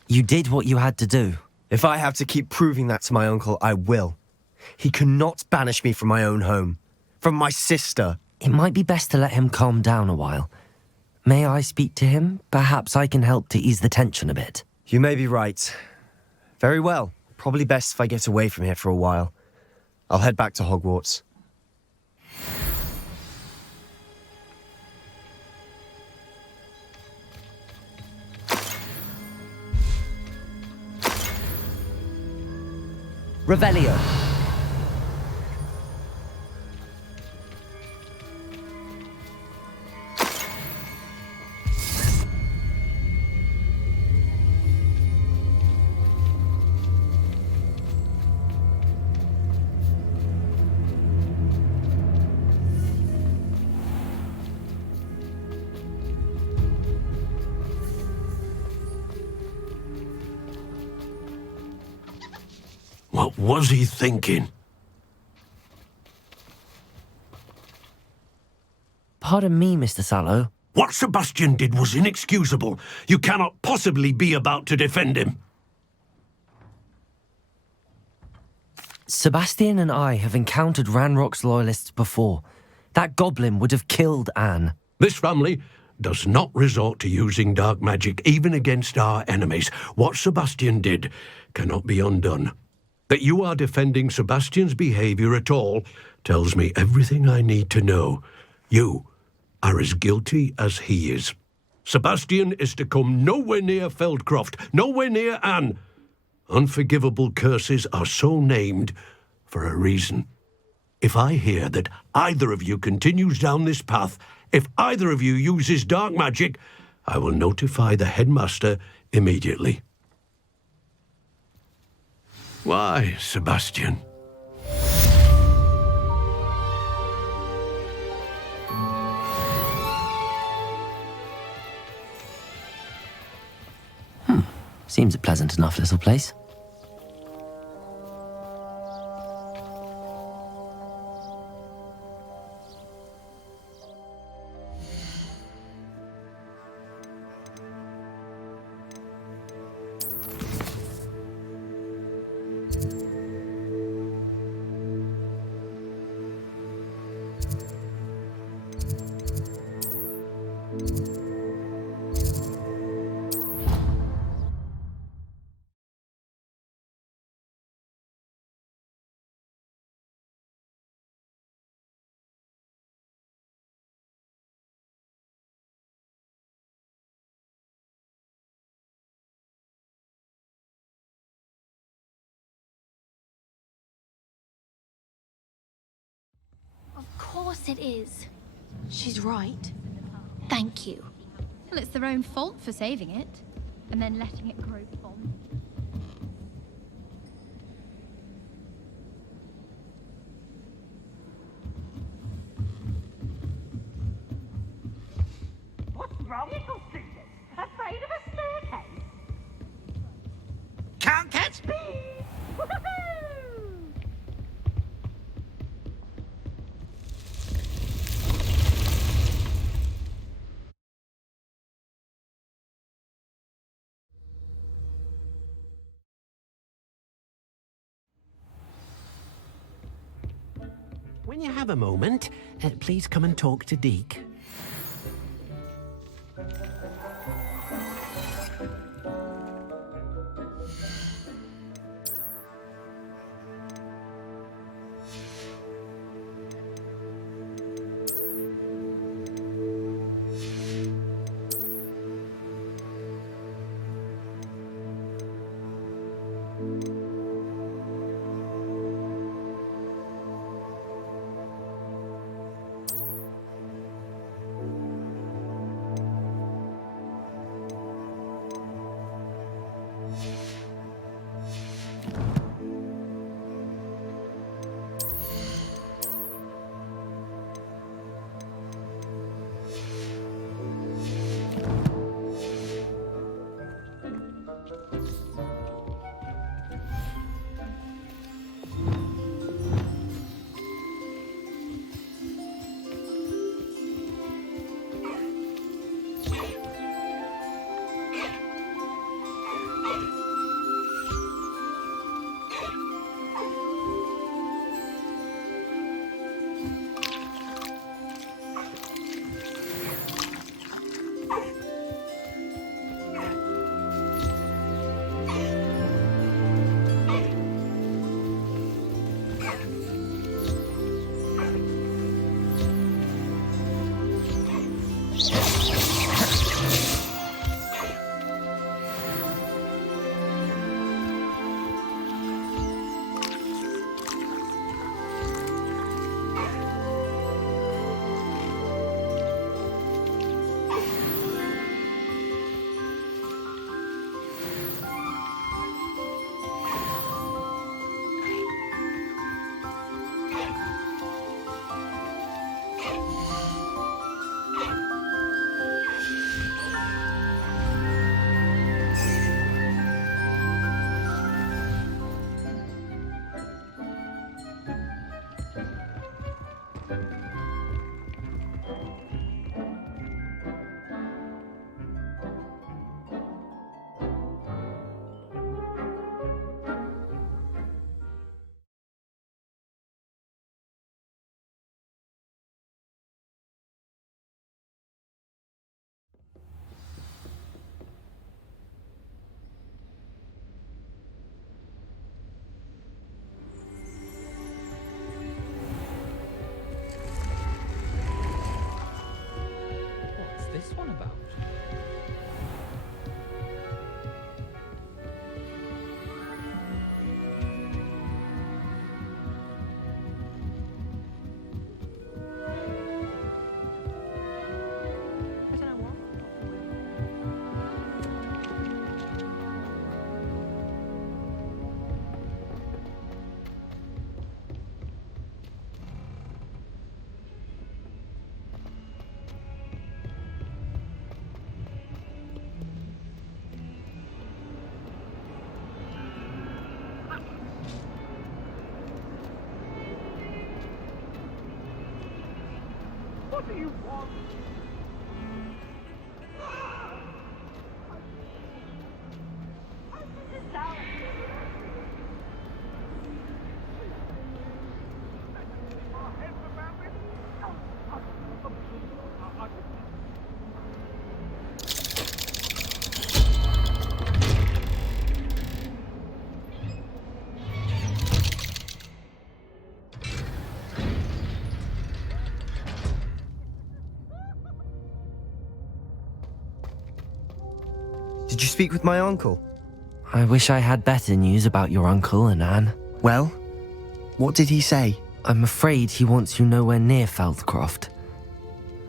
You did what you had to do. If I have to keep proving that to my uncle, I will. He cannot banish me from my own home. From my sister. It might be best to let him calm down a while. May I speak to him? Perhaps I can help to ease the tension a bit. You may be right. Very well. Probably best if I get away from here for a while. I'll head back to Hogwarts. Revelio. What was he thinking? Pardon me, Mr. Sallow. What Sebastian did was inexcusable. You cannot possibly be about to defend him. Sebastian and I have encountered Ranrock's loyalists before. That goblin would have killed Anne. This family does not resort to using dark magic even against our enemies. What Sebastian did cannot be undone. That you are defending Sebastian's behavior at all tells me everything I need to know. You are as guilty as he is. Sebastian is to come nowhere near Feldcroft, nowhere near Anne. Unforgivable curses are so named for a reason. If I hear that either of you continues down this path, if either of you uses dark magic, I will notify the headmaster immediately. Why, Sebastian? Seems a pleasant enough little place. Of course it is. She's right. Thank you. Well, it's their own fault for saving it, and then letting it grow fond. What's wrong, little student? Afraid of a staircase? Can't catch me! Woohoo! When you have a moment, please come and talk to Deke. What do you want? Did you speak with my uncle? I wish I had better news about your uncle and Anne. Well, what did he say? I'm afraid he wants you nowhere near Feldcroft.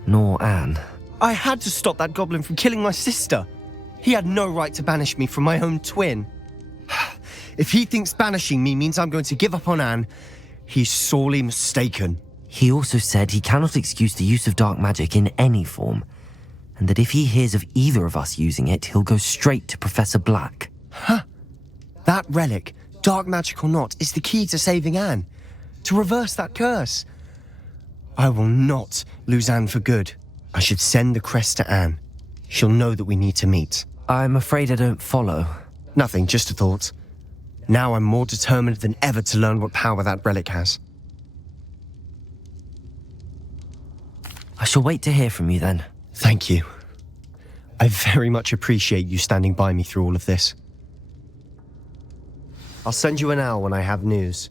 Nor Anne. I had to stop that goblin from killing my sister. He had no right to banish me from my own twin. If he thinks banishing me means I'm going to give up on Anne, he's sorely mistaken. He also said he cannot excuse the use of dark magic in any form, and that if he hears of either of us using it, he'll go straight to Professor Black. Huh. That relic, dark magic or not, is the key to saving Anne. To reverse that curse. I will not lose Anne for good. I should send the crest to Anne. She'll know that we need to meet. I'm afraid I don't follow. Nothing, just a thought. Now I'm more determined than ever to learn what power that relic has. I shall wait to hear from you then. Thank you. I very much appreciate you standing by me through all of this. I'll send you an owl when I have news.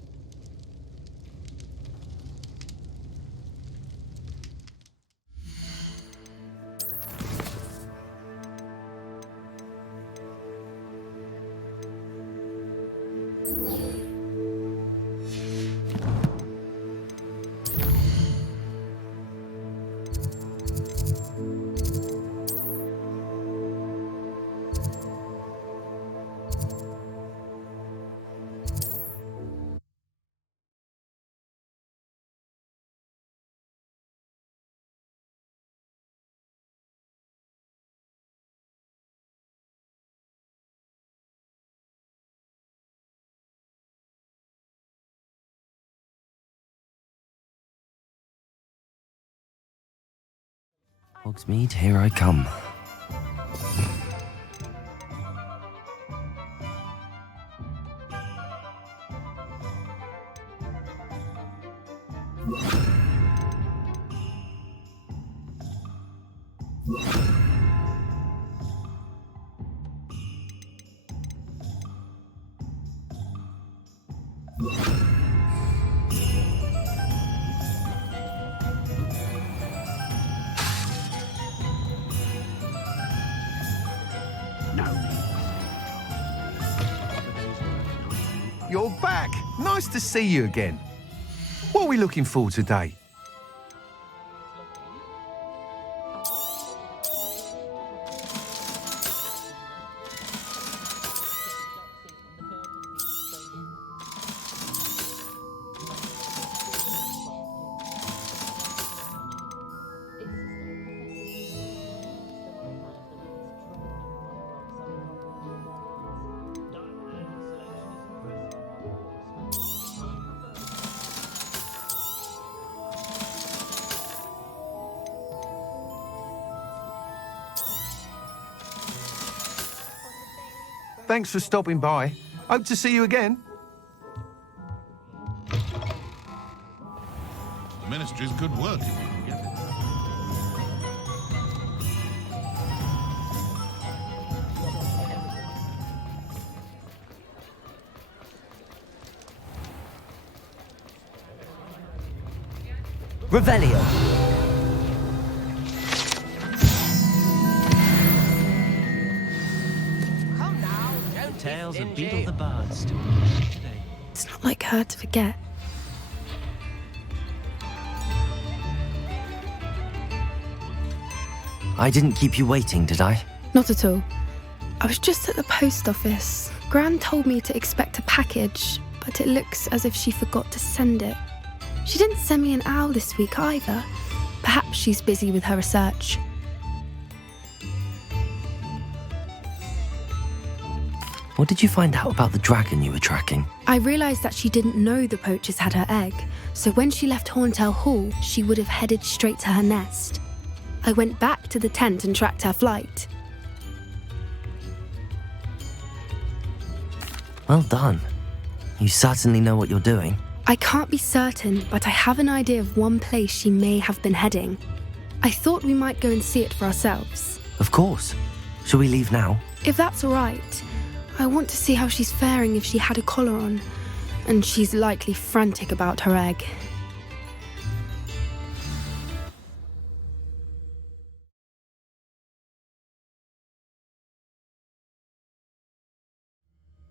Hogsmeade, here I come. You're back. Nice to see you again. What are we looking for today? Thanks for stopping by. Hope to see you again. The Ministry's good work if you can get it. Revelio. Tales of Beetle the Bard story. It's not like her to forget. I didn't keep you waiting, did I? Not at all. I was just at the post office. Gran told me to expect a package, but it looks as if she forgot to send it. She didn't send me an owl this week either. Perhaps she's busy with her research. What did you find out about the dragon you were tracking? I realised that she didn't know the poachers had her egg, so when she left Horntail Hall, she would have headed straight to her nest. I went back to the tent and tracked her flight. Well done. You certainly know what you're doing. I can't be certain, but I have an idea of one place she may have been heading. I thought we might go and see it for ourselves. Of course. Shall we leave now? If that's all right. I want to see how she's faring if she had a collar on, and she's likely frantic about her egg.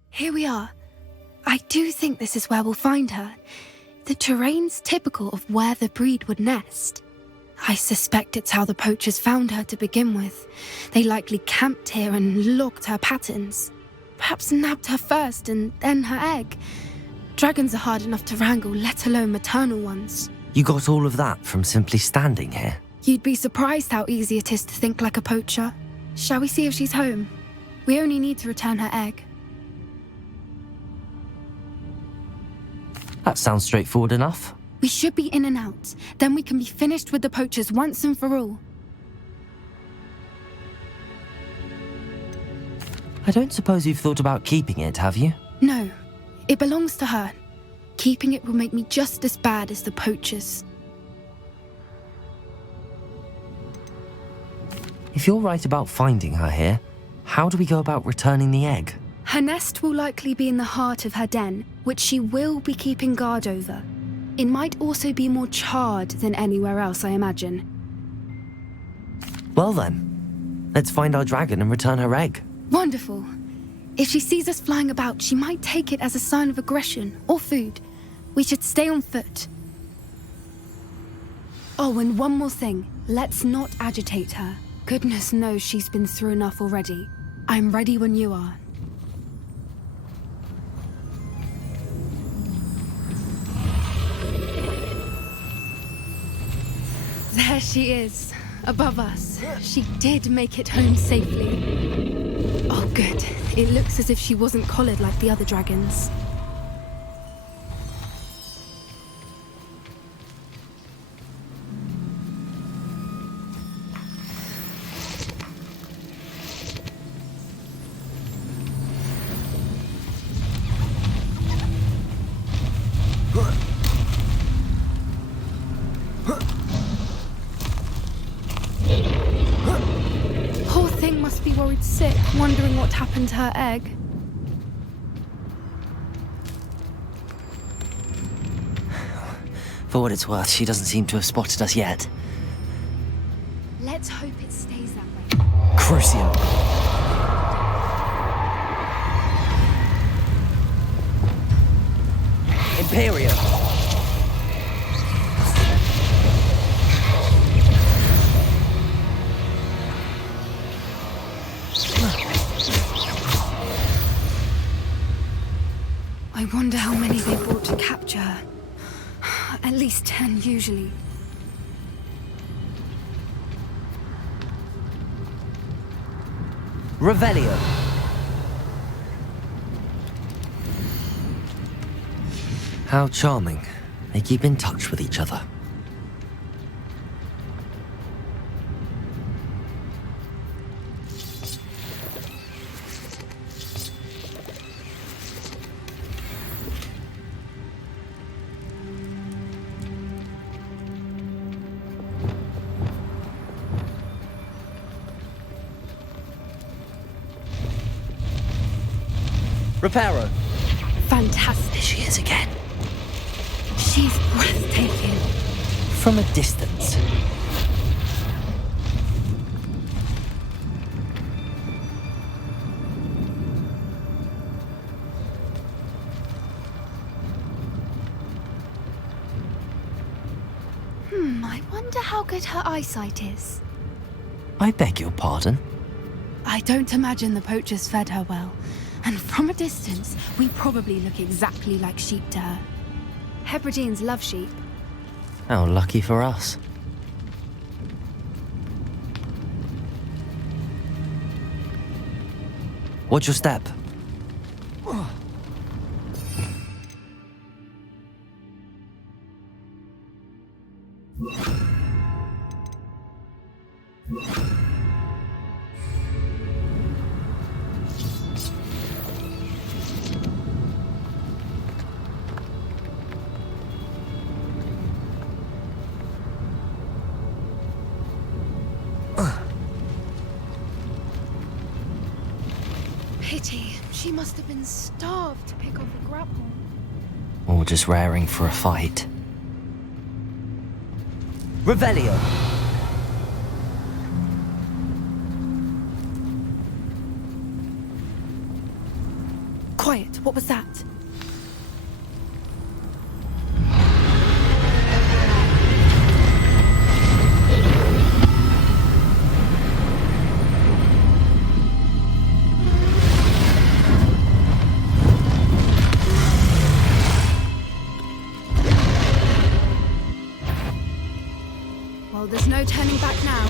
Here we are. I do think this is where we'll find her. The terrain's typical of where the breed would nest. I suspect it's how the poachers found her to begin with. They likely camped here and logged her patterns. Perhaps nabbed her first and then her egg. Dragons are hard enough to wrangle, let alone maternal ones. You got all of that from simply standing here? You'd be surprised how easy it is to think like a poacher. Shall we see if she's home? We only need to return her egg. That sounds straightforward enough. We should be in and out. Then we can be finished with the poachers once and for all. I don't suppose you've thought about keeping it, have you? No, it belongs to her. Keeping it will make me just as bad as the poachers. If you're right about finding her here, how do we go about returning the egg? Her nest will likely be in the heart of her den, which she will be keeping guard over. It might also be more charred than anywhere else, I imagine. Well then, let's find our dragon and return her egg. Wonderful. If she sees us flying about, she might take it as a sign of aggression or food. We should stay on foot. Oh, and one more thing. Let's not agitate her. Goodness knows she's been through enough already. I'm ready when you are. There she is, above us. She did make it home safely. Oh, good. It looks as if she wasn't collared like the other dragons. Sick, wondering what happened to her egg. For what it's worth, she doesn't seem to have spotted us yet. Let's hope it stays that way. Crucial. Imperium. I wonder how many they brought to capture her. At least 10 usually. Revelio. How charming. They keep in touch with each other. Reparo. Fantastic. There she is again. She's breathtaking. From a distance. I wonder how good her eyesight is. I beg your pardon? I don't imagine the poachers fed her well. And from a distance, we probably look exactly like sheep to her. Hebrideans love sheep. How lucky for us. Watch your step. Pity. She must have been starved to pick off a grapple. Or just raring for a fight. Revelio! Quiet, what was that? Well, there's no turning back now.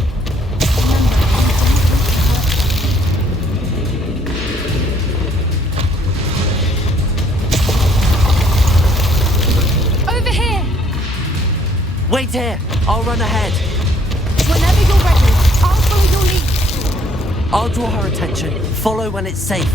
Over here! Wait here! I'll run ahead. Whenever you're ready, I'll follow your lead. I'll draw her attention. Follow when it's safe.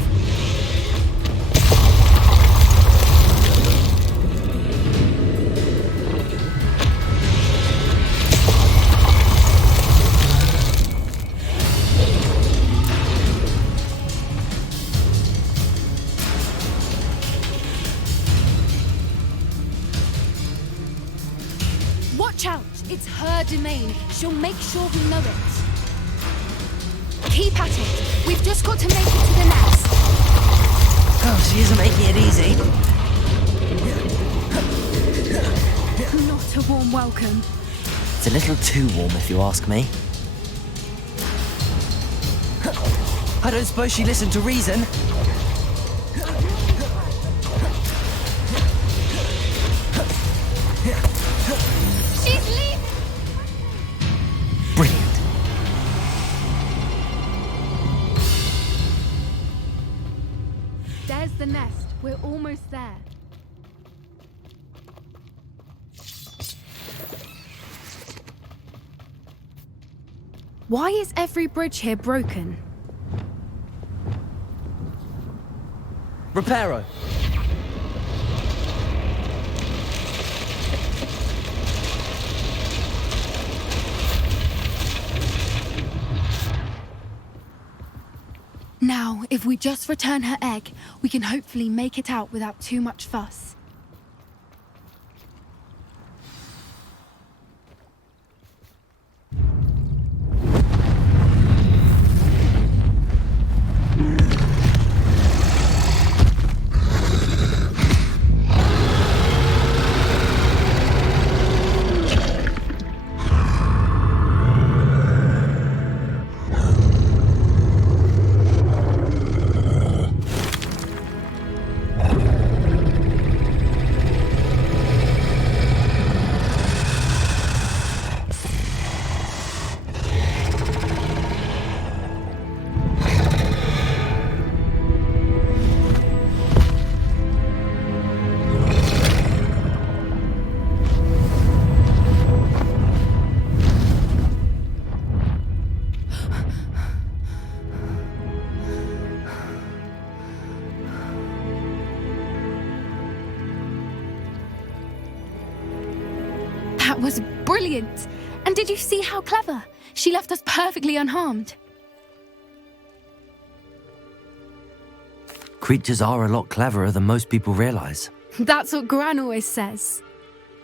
Watch out! It's her domain. She'll make sure we know it. Keep at it. We've just got to make it to the nest. Oh, she isn't making it easy. Not a warm welcome. It's a little too warm, if you ask me. I don't suppose she listened to reason. She's leaving! Brilliant. There's the nest. We're almost there. Why is every bridge here broken? Reparo. Now, if we just return her egg, we can hopefully make it out without too much fuss. That was brilliant! And did you see how clever? She left us perfectly unharmed. Creatures are a lot cleverer than most people realize. That's what Gran always says.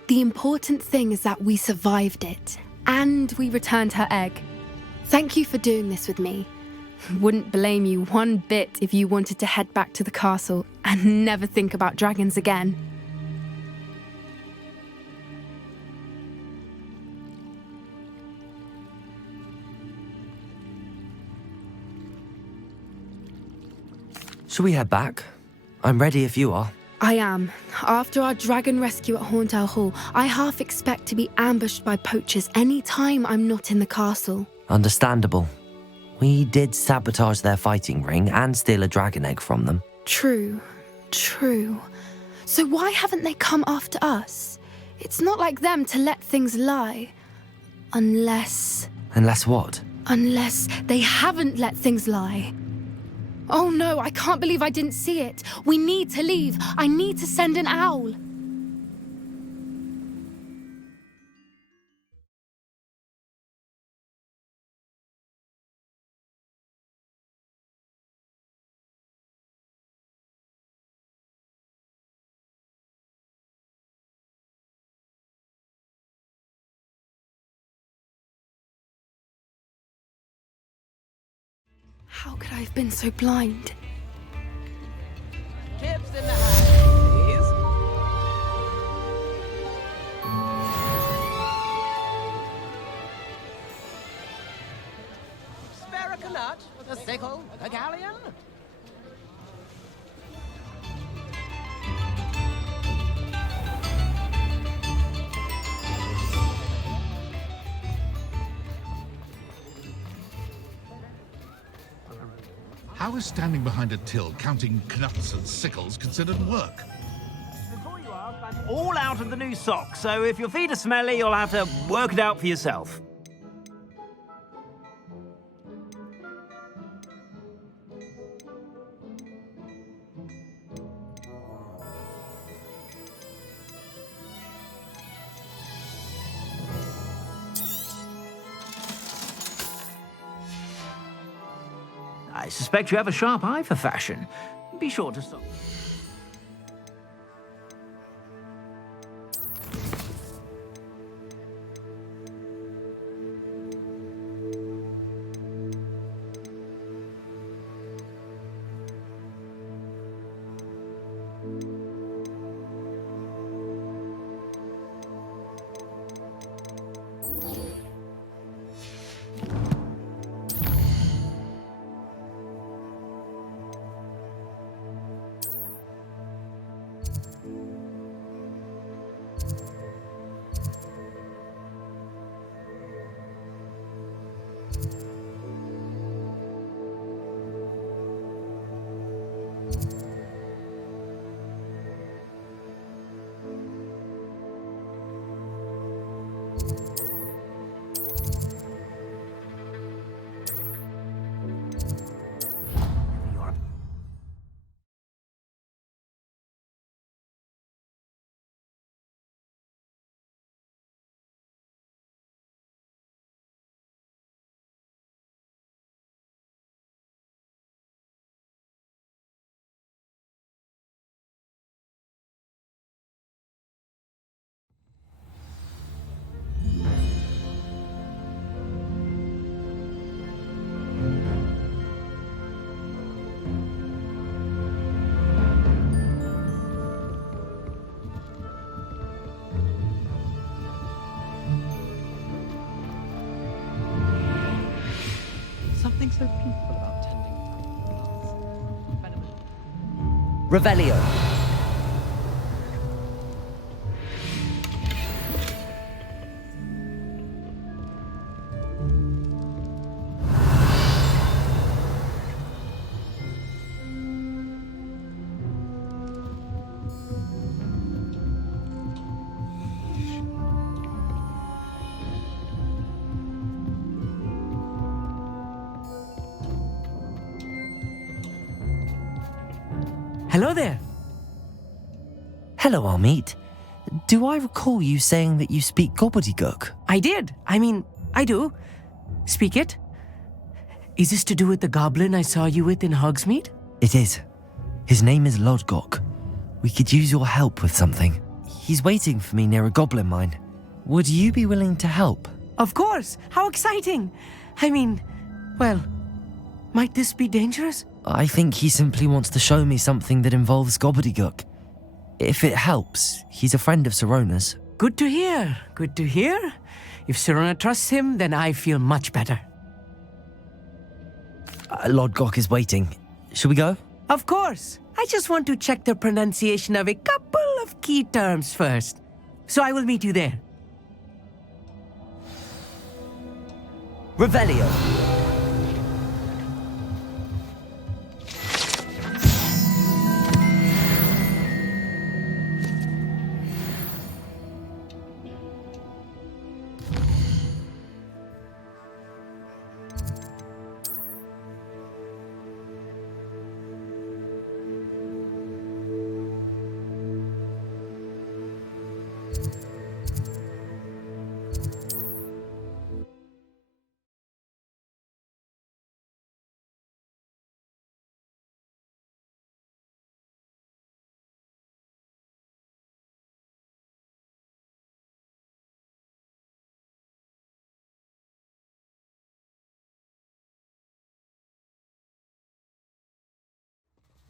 The important thing is that we survived it, and we returned her egg. Thank you for doing this with me. Wouldn't blame you one bit if you wanted to head back to the castle and never think about dragons again. Shall we head back? I'm ready if you are. I am. After our dragon rescue at Hauntel Hall, I half expect to be ambushed by poachers any time I'm not in the castle. Understandable. We did sabotage their fighting ring and steal a dragon egg from them. True, True. So why haven't they come after us? It's not like them to let things lie. Unless what? Unless they haven't let things lie. Oh no, I can't believe I didn't see it. We need to leave. I need to send an owl. How could I have been so blind? Chips in the hat, please. Spare a nut with a sickle, a kalian. How is standing behind a till counting knuts and sickles considered work? Before you ask, I'm all out of the new socks, so if your feet are smelly, you'll have to work it out for yourself. I suspect you have a sharp eye for fashion. Be sure to stop. Something so peaceful about tending plants. Revelio. Hello there. Hello, Armeet. Do I recall you saying that you speak gobbledygook? I did. I do. Speak it. Is this to do with the goblin I saw you with in Hogsmeade? It is. His name is Lodgok. We could use your help with something. He's waiting for me near a goblin mine. Would you be willing to help? Of course. How exciting. Well, might this be dangerous? I think he simply wants to show me something that involves gobbledygook. If it helps, he's a friend of Sirona's. Good to hear. Good to hear. If Sirona trusts him, then I feel much better. Lodgok is waiting. Shall we go? Of course. I just want to check the pronunciation of a couple of key terms first. So I will meet you there. Revelio.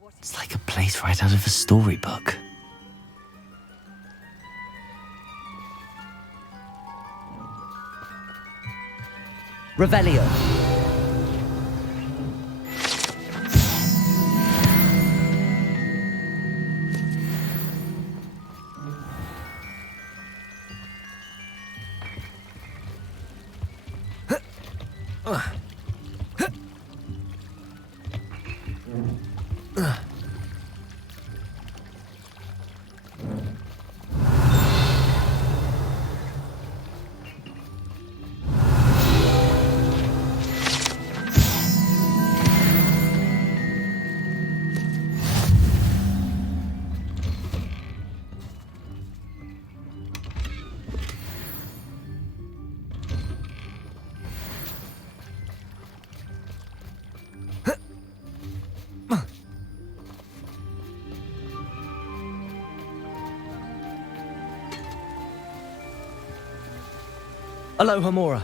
It's like a place right out of a storybook. Revelio. Aloha Mora.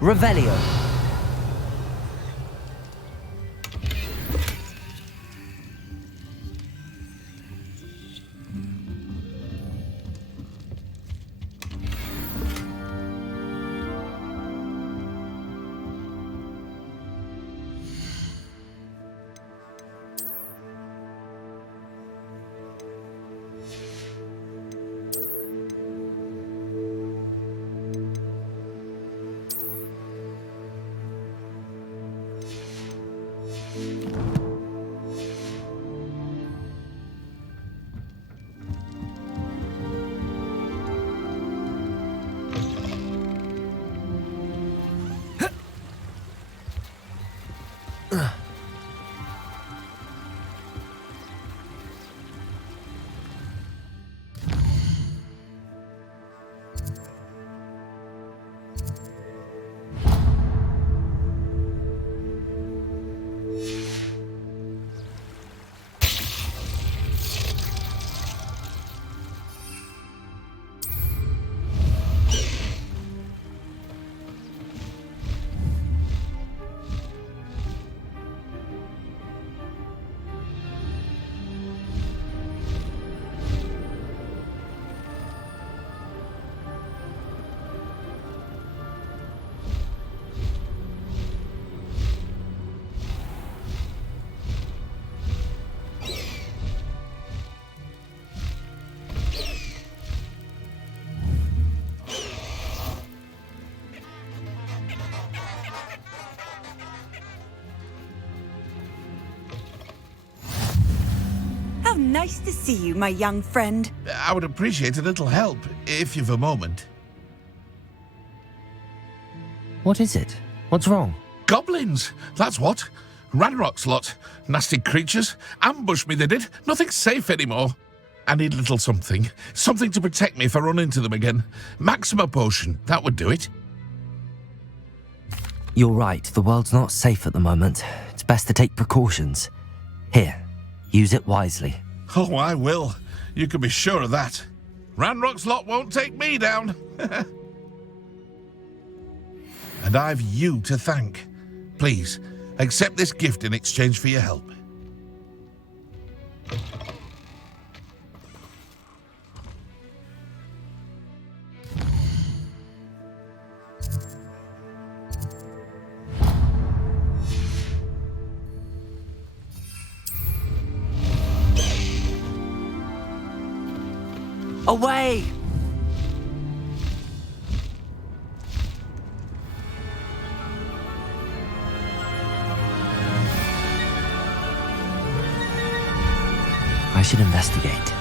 Revelio. Nice to see you, my young friend. I would appreciate a little help, if you've a moment. What is it? What's wrong? Goblins, that's what. Ranrok's lot. Nasty creatures. Ambushed me, they did. Nothing's safe anymore. I need a little something. Something to protect me if I run into them again. Maxima potion, that would do it. You're right, the world's not safe at the moment. It's best to take precautions. Here, use it wisely. Oh, I will. You can be sure of that. Ranrok's lot won't take me down. And I've you to thank. Please, accept this gift in exchange for your help. Away! I should investigate.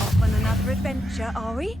Off on another adventure, are we?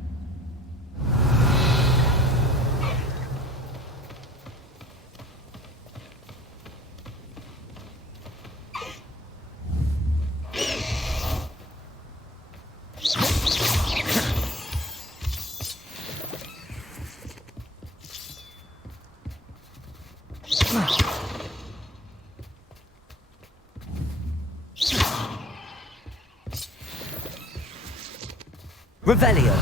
Revelio.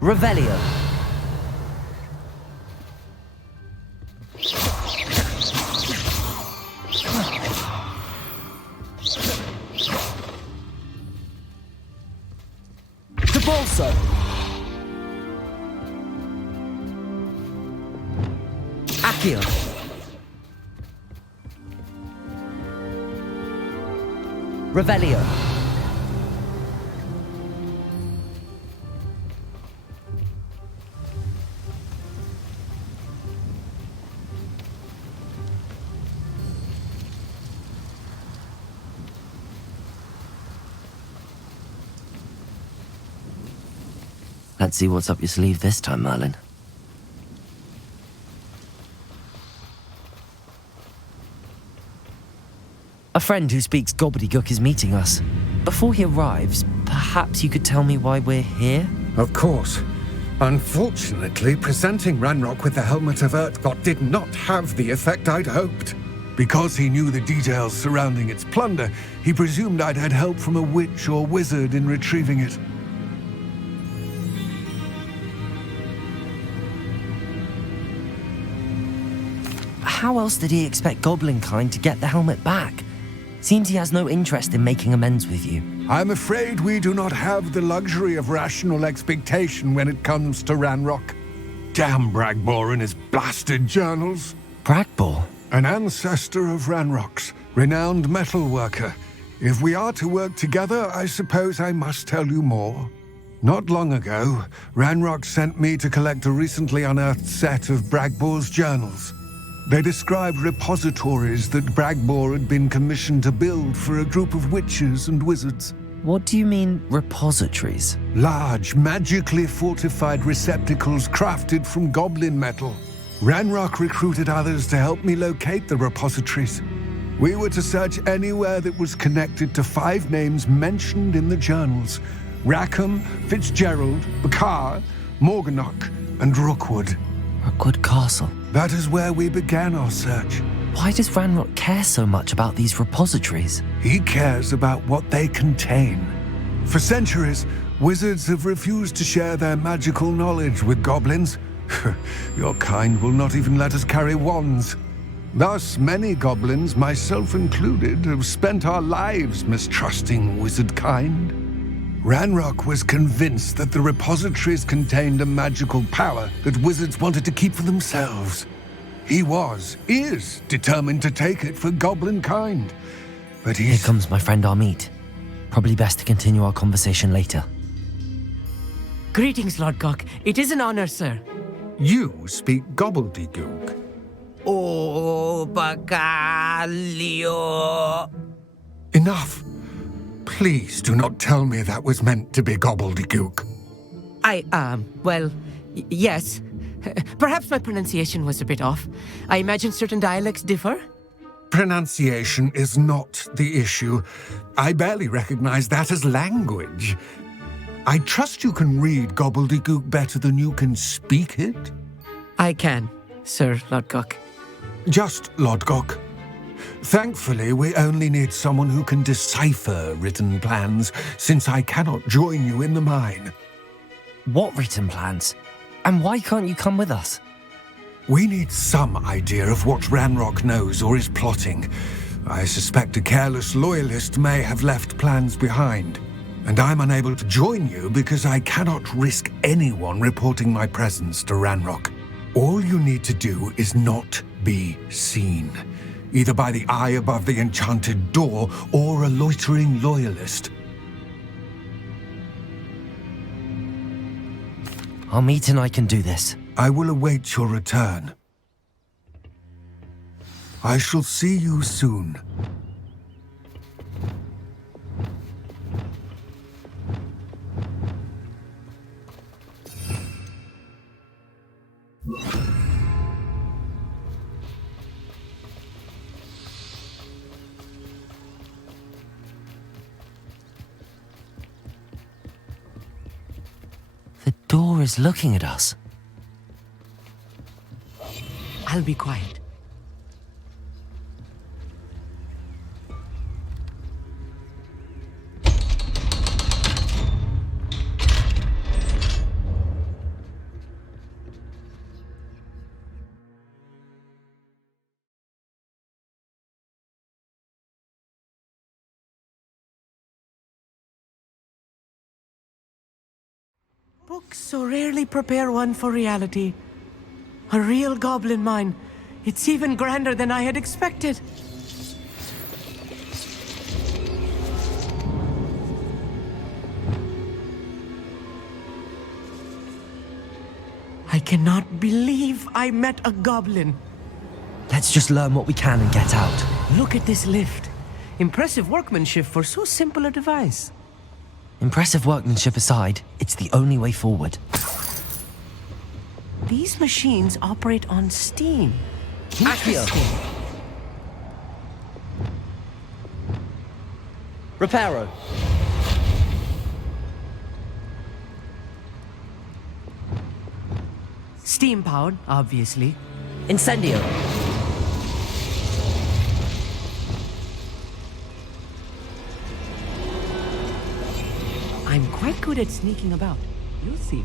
Revelio. The Bolso. Accio. Revelio. Let's see what's up your sleeve this time, Merlin. A friend who speaks gobbledygook is meeting us. Before he arrives, perhaps you could tell me why we're here? Of course. Unfortunately, presenting Ranrok with the Helmet of Urtkot did not have the effect I'd hoped. Because he knew the details surrounding its plunder, he presumed I'd had help from a witch or wizard in retrieving it. How else did he expect goblin kind to get the helmet back? Seems he has no interest in making amends with you. I'm afraid we do not have the luxury of rational expectation when it comes to Ranrok. Damn Bragbor and his blasted journals. Bragbor? An ancestor of Ranrok's, renowned metalworker. If we are to work together, I suppose I must tell you more. Not long ago, Ranrok sent me to collect a recently unearthed set of Bragbor's journals. They described repositories that Bragbor had been commissioned to build for a group of witches and wizards. What do you mean, repositories? Large, magically fortified receptacles crafted from goblin metal. Ranrok recruited others to help me locate the repositories. We were to search anywhere that was connected to 5 names mentioned in the journals: Rackham, Fitzgerald, Bakar, Morganach, and Rookwood. Rookwood Castle. That is where we began our search. Why does Ranrok care so much about these repositories? He cares about what they contain. For centuries, wizards have refused to share their magical knowledge with goblins. Your kind will not even let us carry wands. Thus, many goblins, myself included, have spent our lives mistrusting wizard kind. Ranrok was convinced that the repositories contained a magical power that wizards wanted to keep for themselves. He is determined to take it for goblin kind. But Here comes my friend Amit. Probably best to continue our conversation later. Greetings, Lord Cock. It is an honor, sir. You speak gobbledygook. Oh, Bacalio. Enough. Please do not tell me that was meant to be gobbledygook. Yes. Perhaps my pronunciation was a bit off. I imagine certain dialects differ. Pronunciation is not the issue. I barely recognize that as language. I trust you can read gobbledygook better than you can speak it? I can, Sir Lodgok. Just Lodgok. Thankfully, we only need someone who can decipher written plans, since I cannot join you in the mine. What written plans? And why can't you come with us? We need some idea of what Ranrok knows or is plotting. I suspect a careless loyalist may have left plans behind. And I'm unable to join you because I cannot risk anyone reporting my presence to Ranrok. All you need to do is not be seen. either by the eye above the enchanted door or a loitering loyalist. Amit and I can do this. I will await your return. I shall see you soon. The door is looking at us. I'll be quiet. Books so rarely prepare one for reality. A real goblin mine. It's even grander than I had expected. I cannot believe I met a goblin. Let's just learn what we can and get out. Look at this lift. Impressive workmanship for so simple a device. Impressive workmanship aside, it's the only way forward. These machines operate on steam. Accio. Reparo. Steam-powered, obviously. Incendio. I'm quite good at sneaking about. You'll see.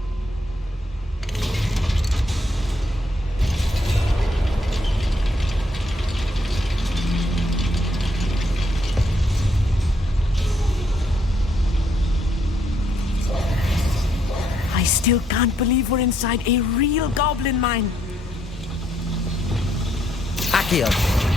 I still can't believe we're inside a real goblin mine. Accio.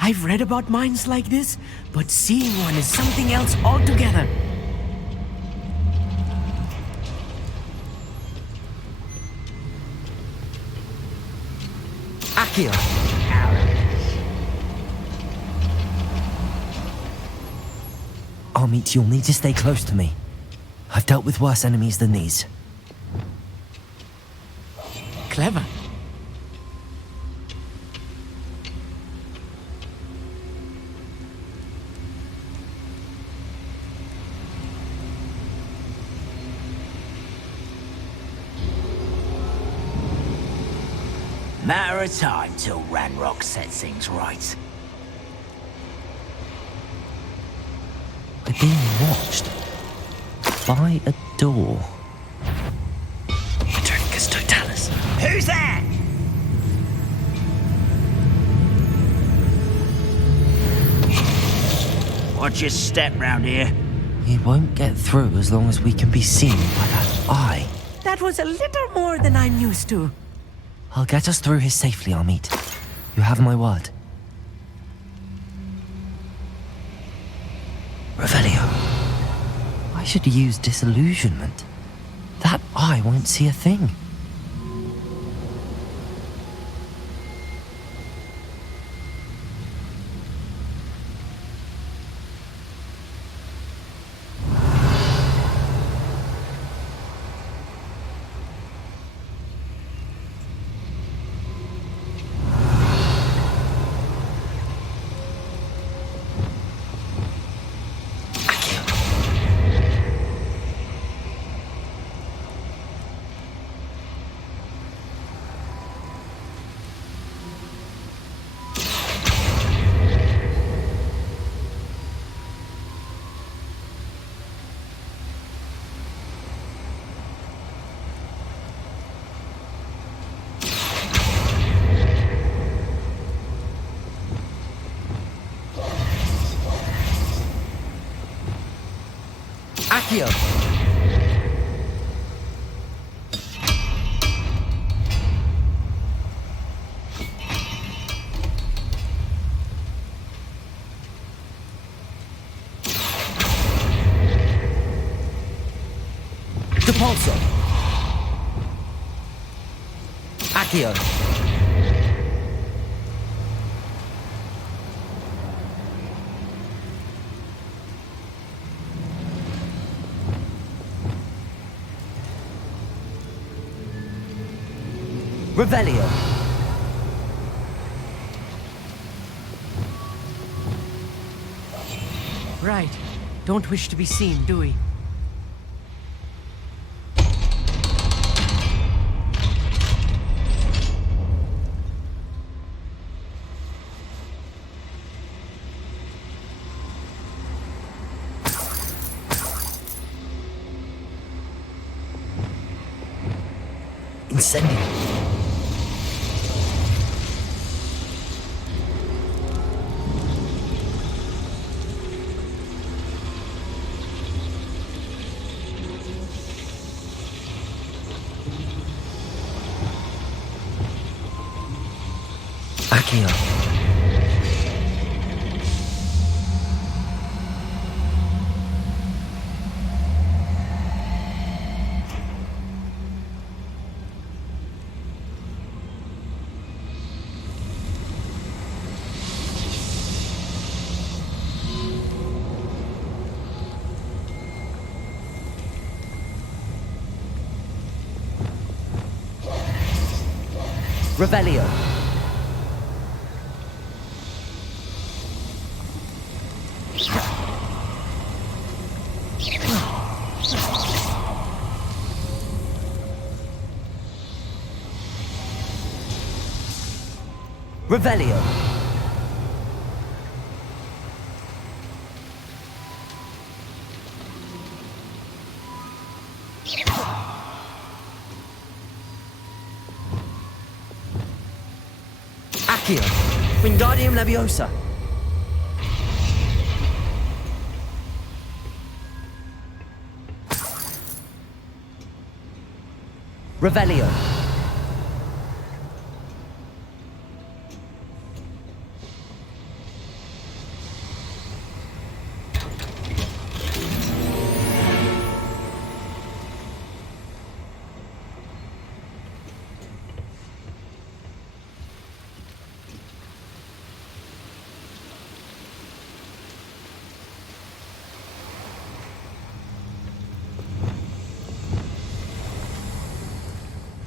I've read about mines like this, but seeing one is something else altogether. Accio. Amit, you'll need to stay close to me. I've dealt with worse enemies than these. Clever. Matter of time till Ranrok sets things right. We're being watched. By a door. Patricus Totalis. Who's that? Watch your step round here. He won't get through as long as we can be seen by that eye. That was a little more than I'm used to. I'll get us through here safely, Amit. You have my word. Revelio. I should use disillusionment. That eye won't see a thing. Accio! Depulso! Accio! Revelio! Right. Don't wish to be seen, do we? Incendio! Accio! Revelio! Revelio! Accio! Wingardium Leviosa! Revelio!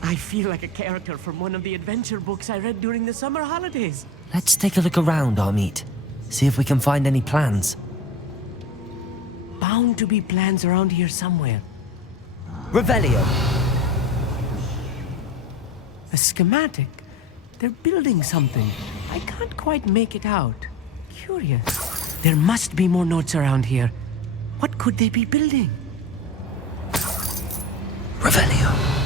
I feel like a character from one of the adventure books I read during the summer holidays. Let's take a look around, Armeet. See if we can find any plans. Bound to be plans around here somewhere. Revelio! A schematic. They're building something. I can't quite make it out. Curious. There must be more notes around here. What could they be building? Revelio!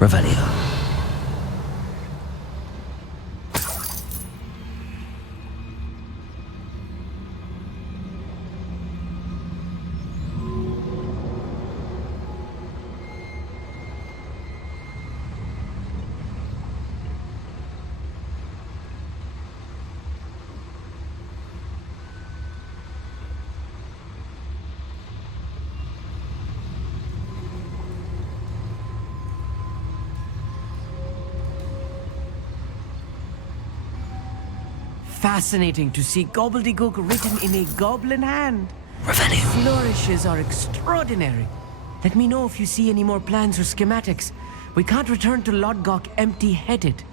Revelio. Fascinating to see gobbledygook written in a goblin hand. Revelio. Flourishes are extraordinary. Let me know if you see any more plans or schematics. We can't return to Lodgok empty-headed.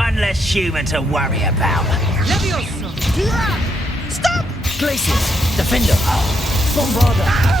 One less human to worry about. Leviosa! Stop! Glacius, defender, bombarder.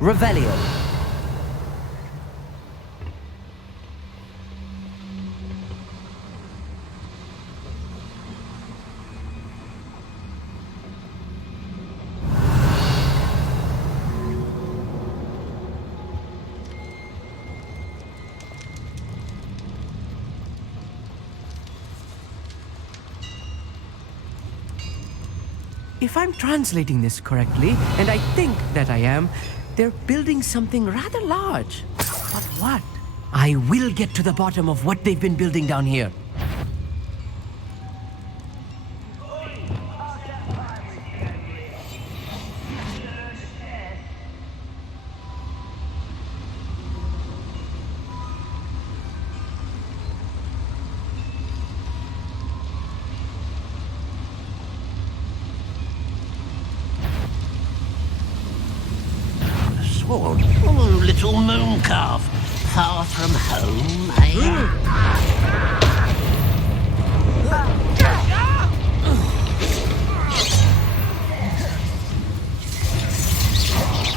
Revelio. If I'm translating this correctly, and I think that I am, they're building something rather large. But what? I will get to the bottom of what they've been building down here. Oh, little moon calf. Far from home, eh?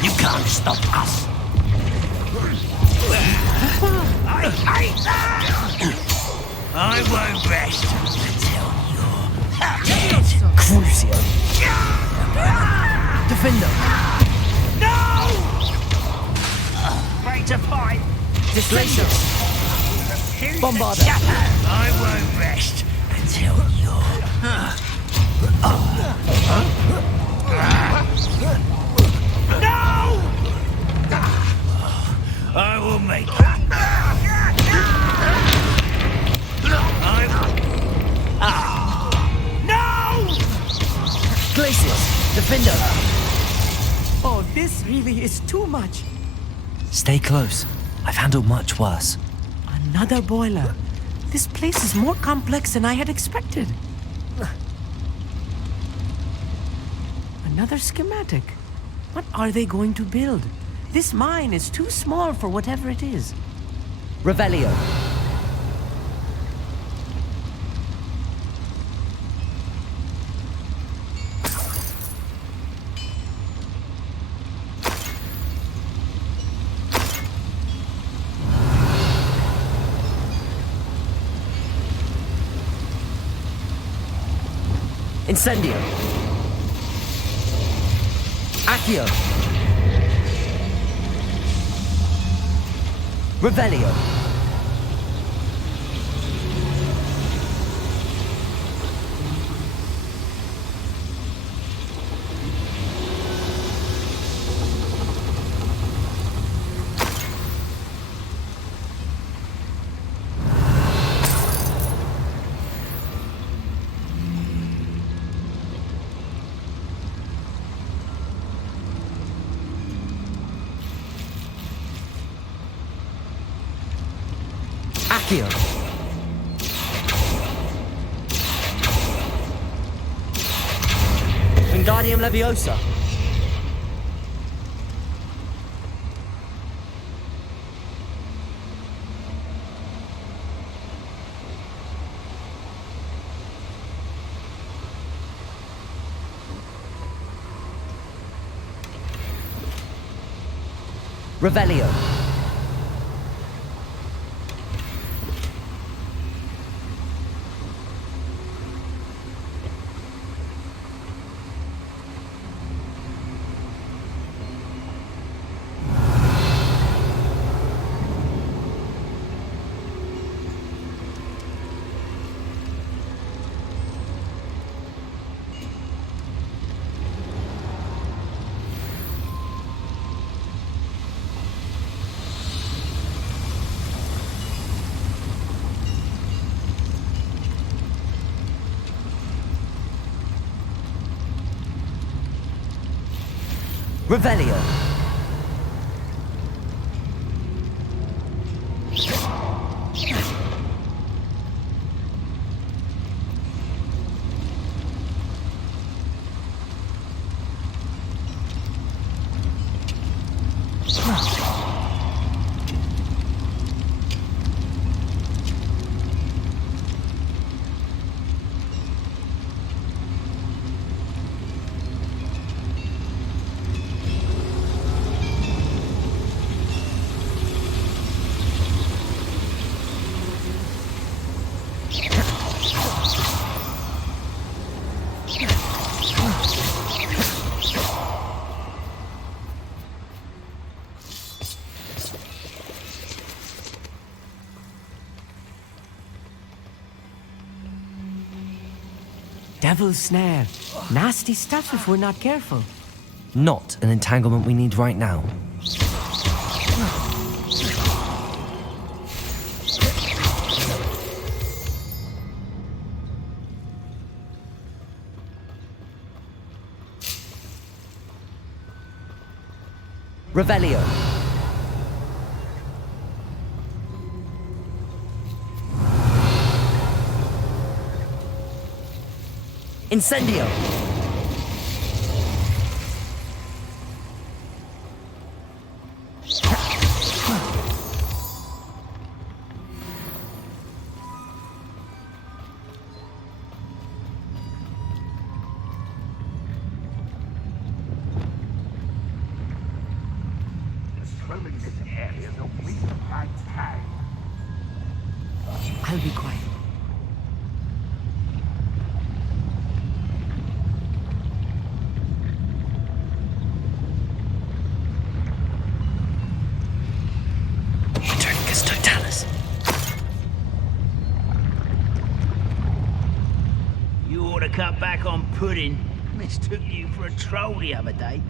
You can't stop us. I won't rest until you're Crucio. Defender. to fight. Displacer. Bombarder. I won't rest until you're... No! I will make it. No! Glacius. Defender. Oh, this really is too much. Stay close. I've handled much worse. Another boiler. This place is more complex than I had expected. Another schematic. What are they going to build? This mine is too small for whatever it is. Revelio. Incendio. Accio. Revelio. Accio. Wingardium Leviosa. Revelio. Revelio. Devil's snare. Nasty stuff if we're not careful. Not an entanglement we need right now. Revelio. Incendio. Patrolling this area is a waste of my time. I'll be quiet. You ought to cut back on pudding. Mistook you for a troll the other day.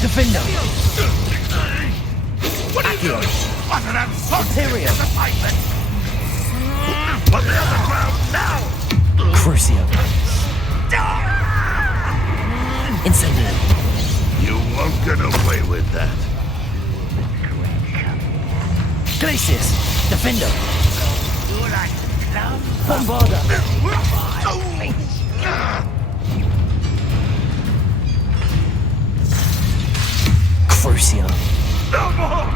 Defender! What are you doing? What an unfortunate disappointment! On the other ground now! Crucio. Incendio. You won't get away with that. Glacius! Defender! Bombarda! Crucio. No more!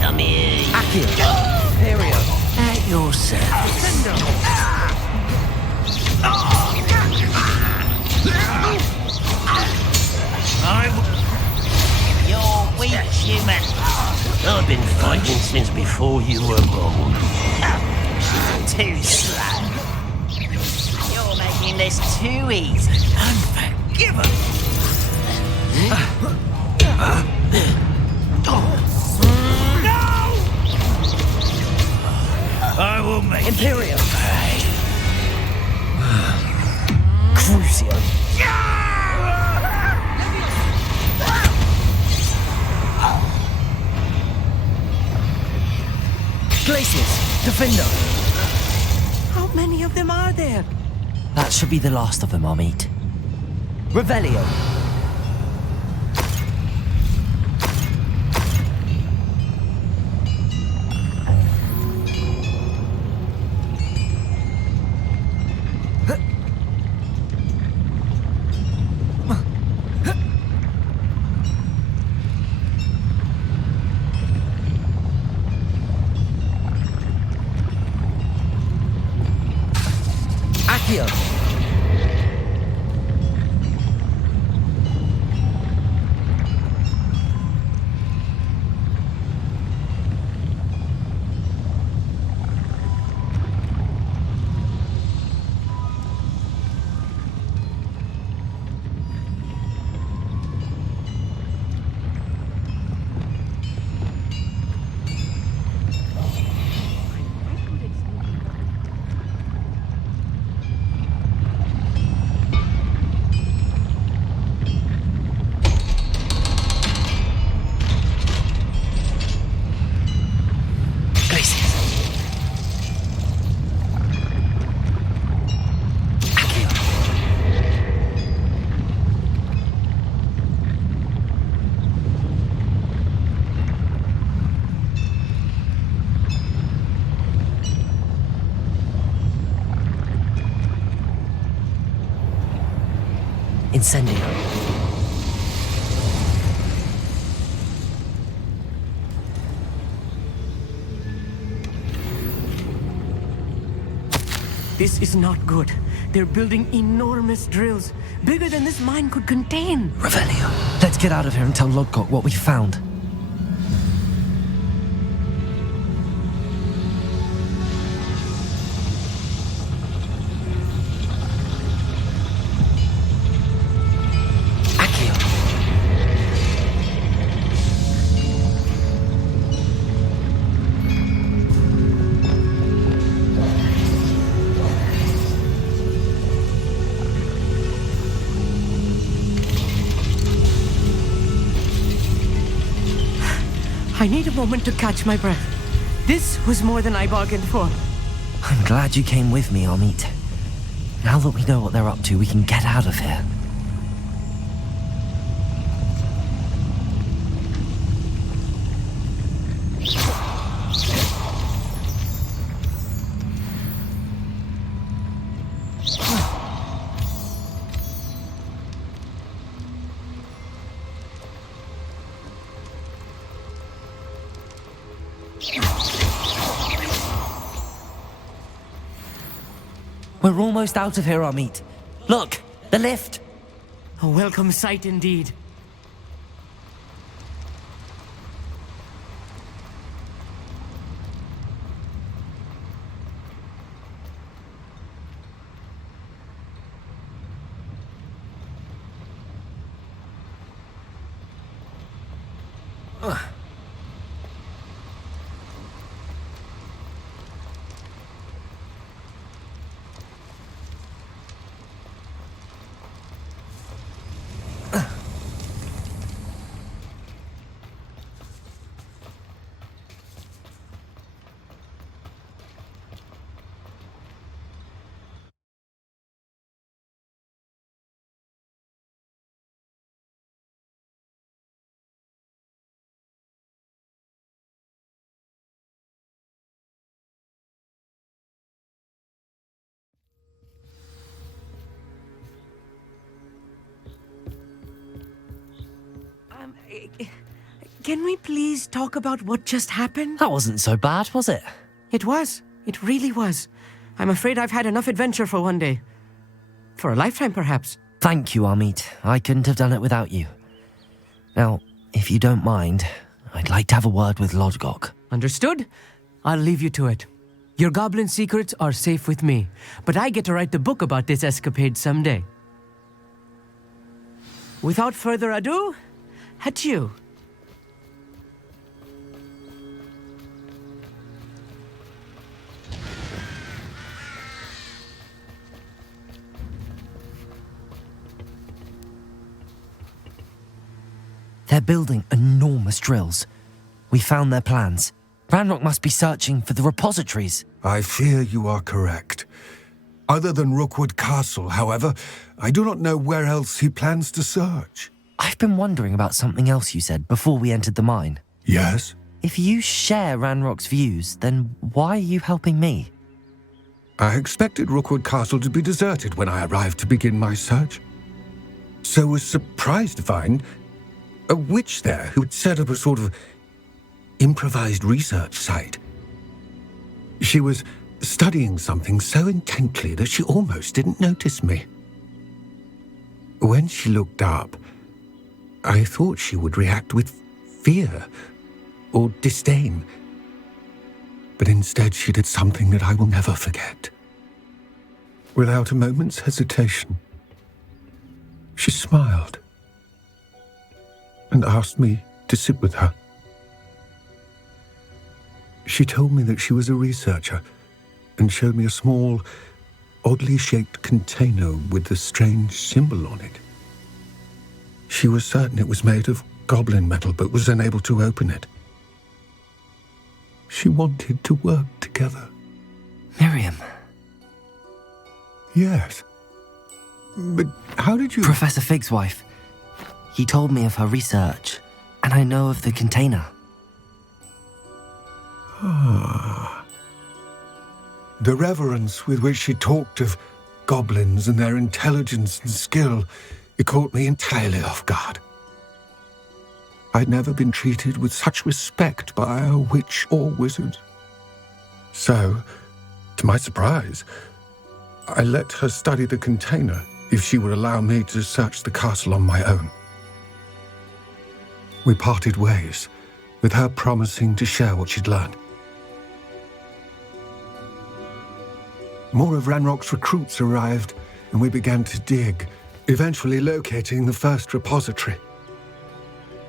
Come here. Accio. Imperio. At your service. You're weak, human. I've been fighting since before you were born. Too slow. You're making this too easy. Unforgiven. No! I will make Imperio. pay. Crucio. Glacius. Defender. How many of them are there? That should be the last of them I'll meet. Revelio. Accio. Incendio. This is not good. They're building enormous drills, bigger than this mine could contain. Revelio. Let's get out of here and tell Lodgok what we found. I need a moment to catch my breath. This was more than I bargained for. I'm glad you came with me, Amit. Now that we know what they're up to, we can get out of here. We're almost out of here, Amit. Look, the lift. A welcome sight indeed. Can we please talk about what just happened? That wasn't so bad, was it? It was. It really was. I'm afraid I've had enough adventure for one day. For a lifetime, perhaps. Thank you, Amit. I couldn't have done it without you. Now, if you don't mind, I'd like to have a word with Lodgok. Understood? I'll leave you to it. Your goblin secrets are safe with me, but I get to write the book about this escapade someday. Without further ado, adieu. They're building enormous drills. We found their plans. Ranrok must be searching for the repositories. I fear you are correct. Other than Rookwood Castle, however, I do not know where else he plans to search. I've been wondering about something else you said before we entered the mine. Yes? If you share Ranrock's views, then why are you helping me? I expected Rookwood Castle to be deserted when I arrived to begin my search. So was surprised to find a witch there who'd set up a sort of improvised research site. She was studying something so intently that she almost didn't notice me. When she looked up, I thought she would react with fear or disdain. But instead she did something that I will never forget. Without a moment's hesitation, she smiled and asked me to sit with her. She told me that she was a researcher and showed me a small, oddly shaped container with a strange symbol on it. She was certain it was made of goblin metal, but was unable to open it. She wanted to work together. Miriam. Yes. But how did you... Professor Fig's wife. He told me of her research, and I know of the container. Ah. The reverence with which she talked of goblins and their intelligence and skill It caught me entirely off guard. I'd never been treated with such respect by a witch or wizard. So, to my surprise, I let her study the container if she would allow me to search the castle on my own. We parted ways, with her promising to share what she'd learned. More of Ranrock's recruits arrived, and we began to dig, eventually locating the first repository.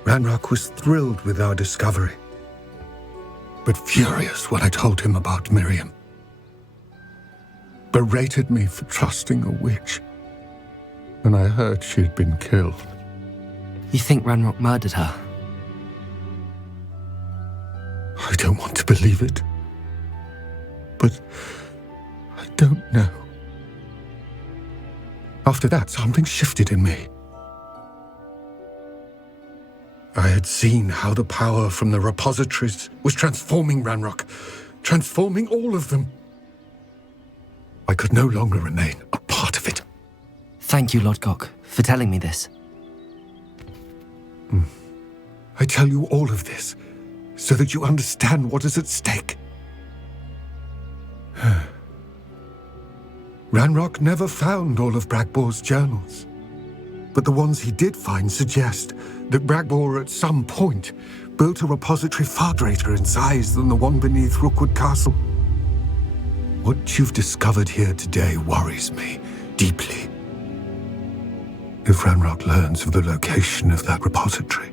Ranrock was thrilled with our discovery, but furious when I told him about Miriam. Berated me for trusting a witch, and I heard she'd been killed. You think Ranrock murdered her? I don't want to believe it, but I don't know. After that, something shifted in me. I had seen how the power from the repositories was transforming Ranrock, transforming all of them. I could no longer remain a part of it. Thank you, Lodgok, for telling me this. I tell you all of this so that you understand what is at stake. Ranrock never found all of Bragbor's journals, but the ones he did find suggest that Bragbor at some point built a repository far greater in size than the one beneath Rookwood Castle. What you've discovered here today worries me deeply. If Ranrock learns of the location of that repository,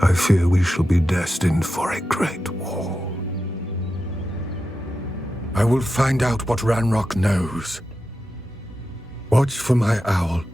I fear we shall be destined for a great war. I will find out what Ranrock knows. Watch for my owl.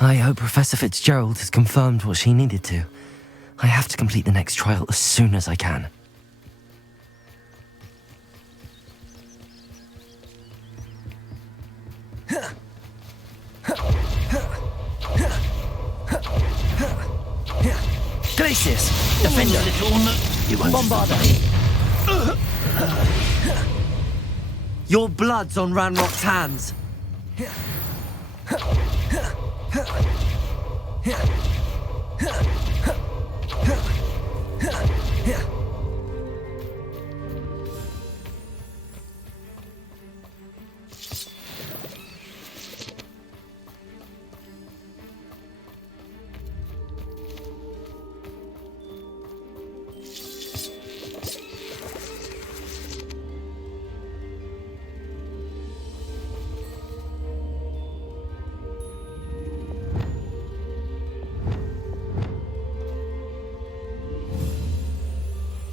I hope Professor Fitzgerald has confirmed what she needed to. I have to complete the next trial as soon as I can. Glacius, defend your little Bombarder. Your blood's on Ranrock's hands.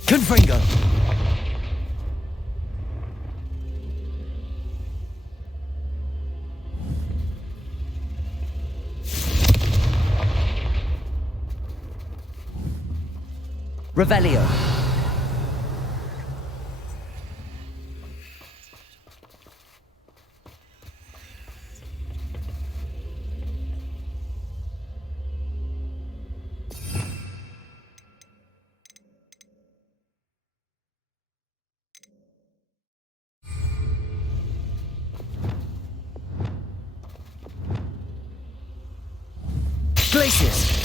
Confringo. Revelio. Glacius.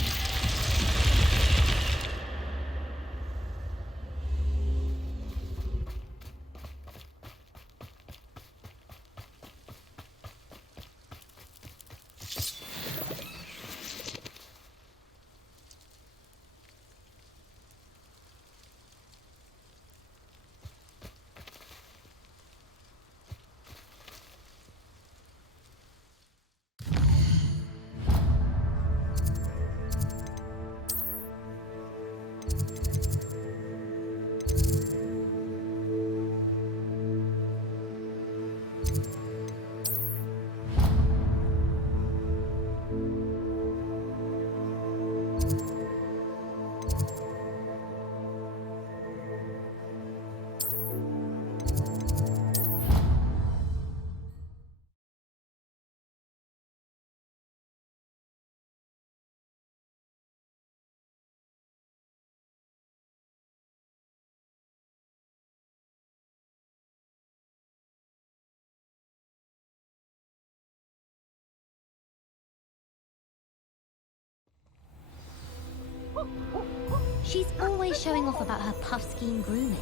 She's always showing off about her puff-skiing grooming.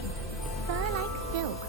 Fur like silk,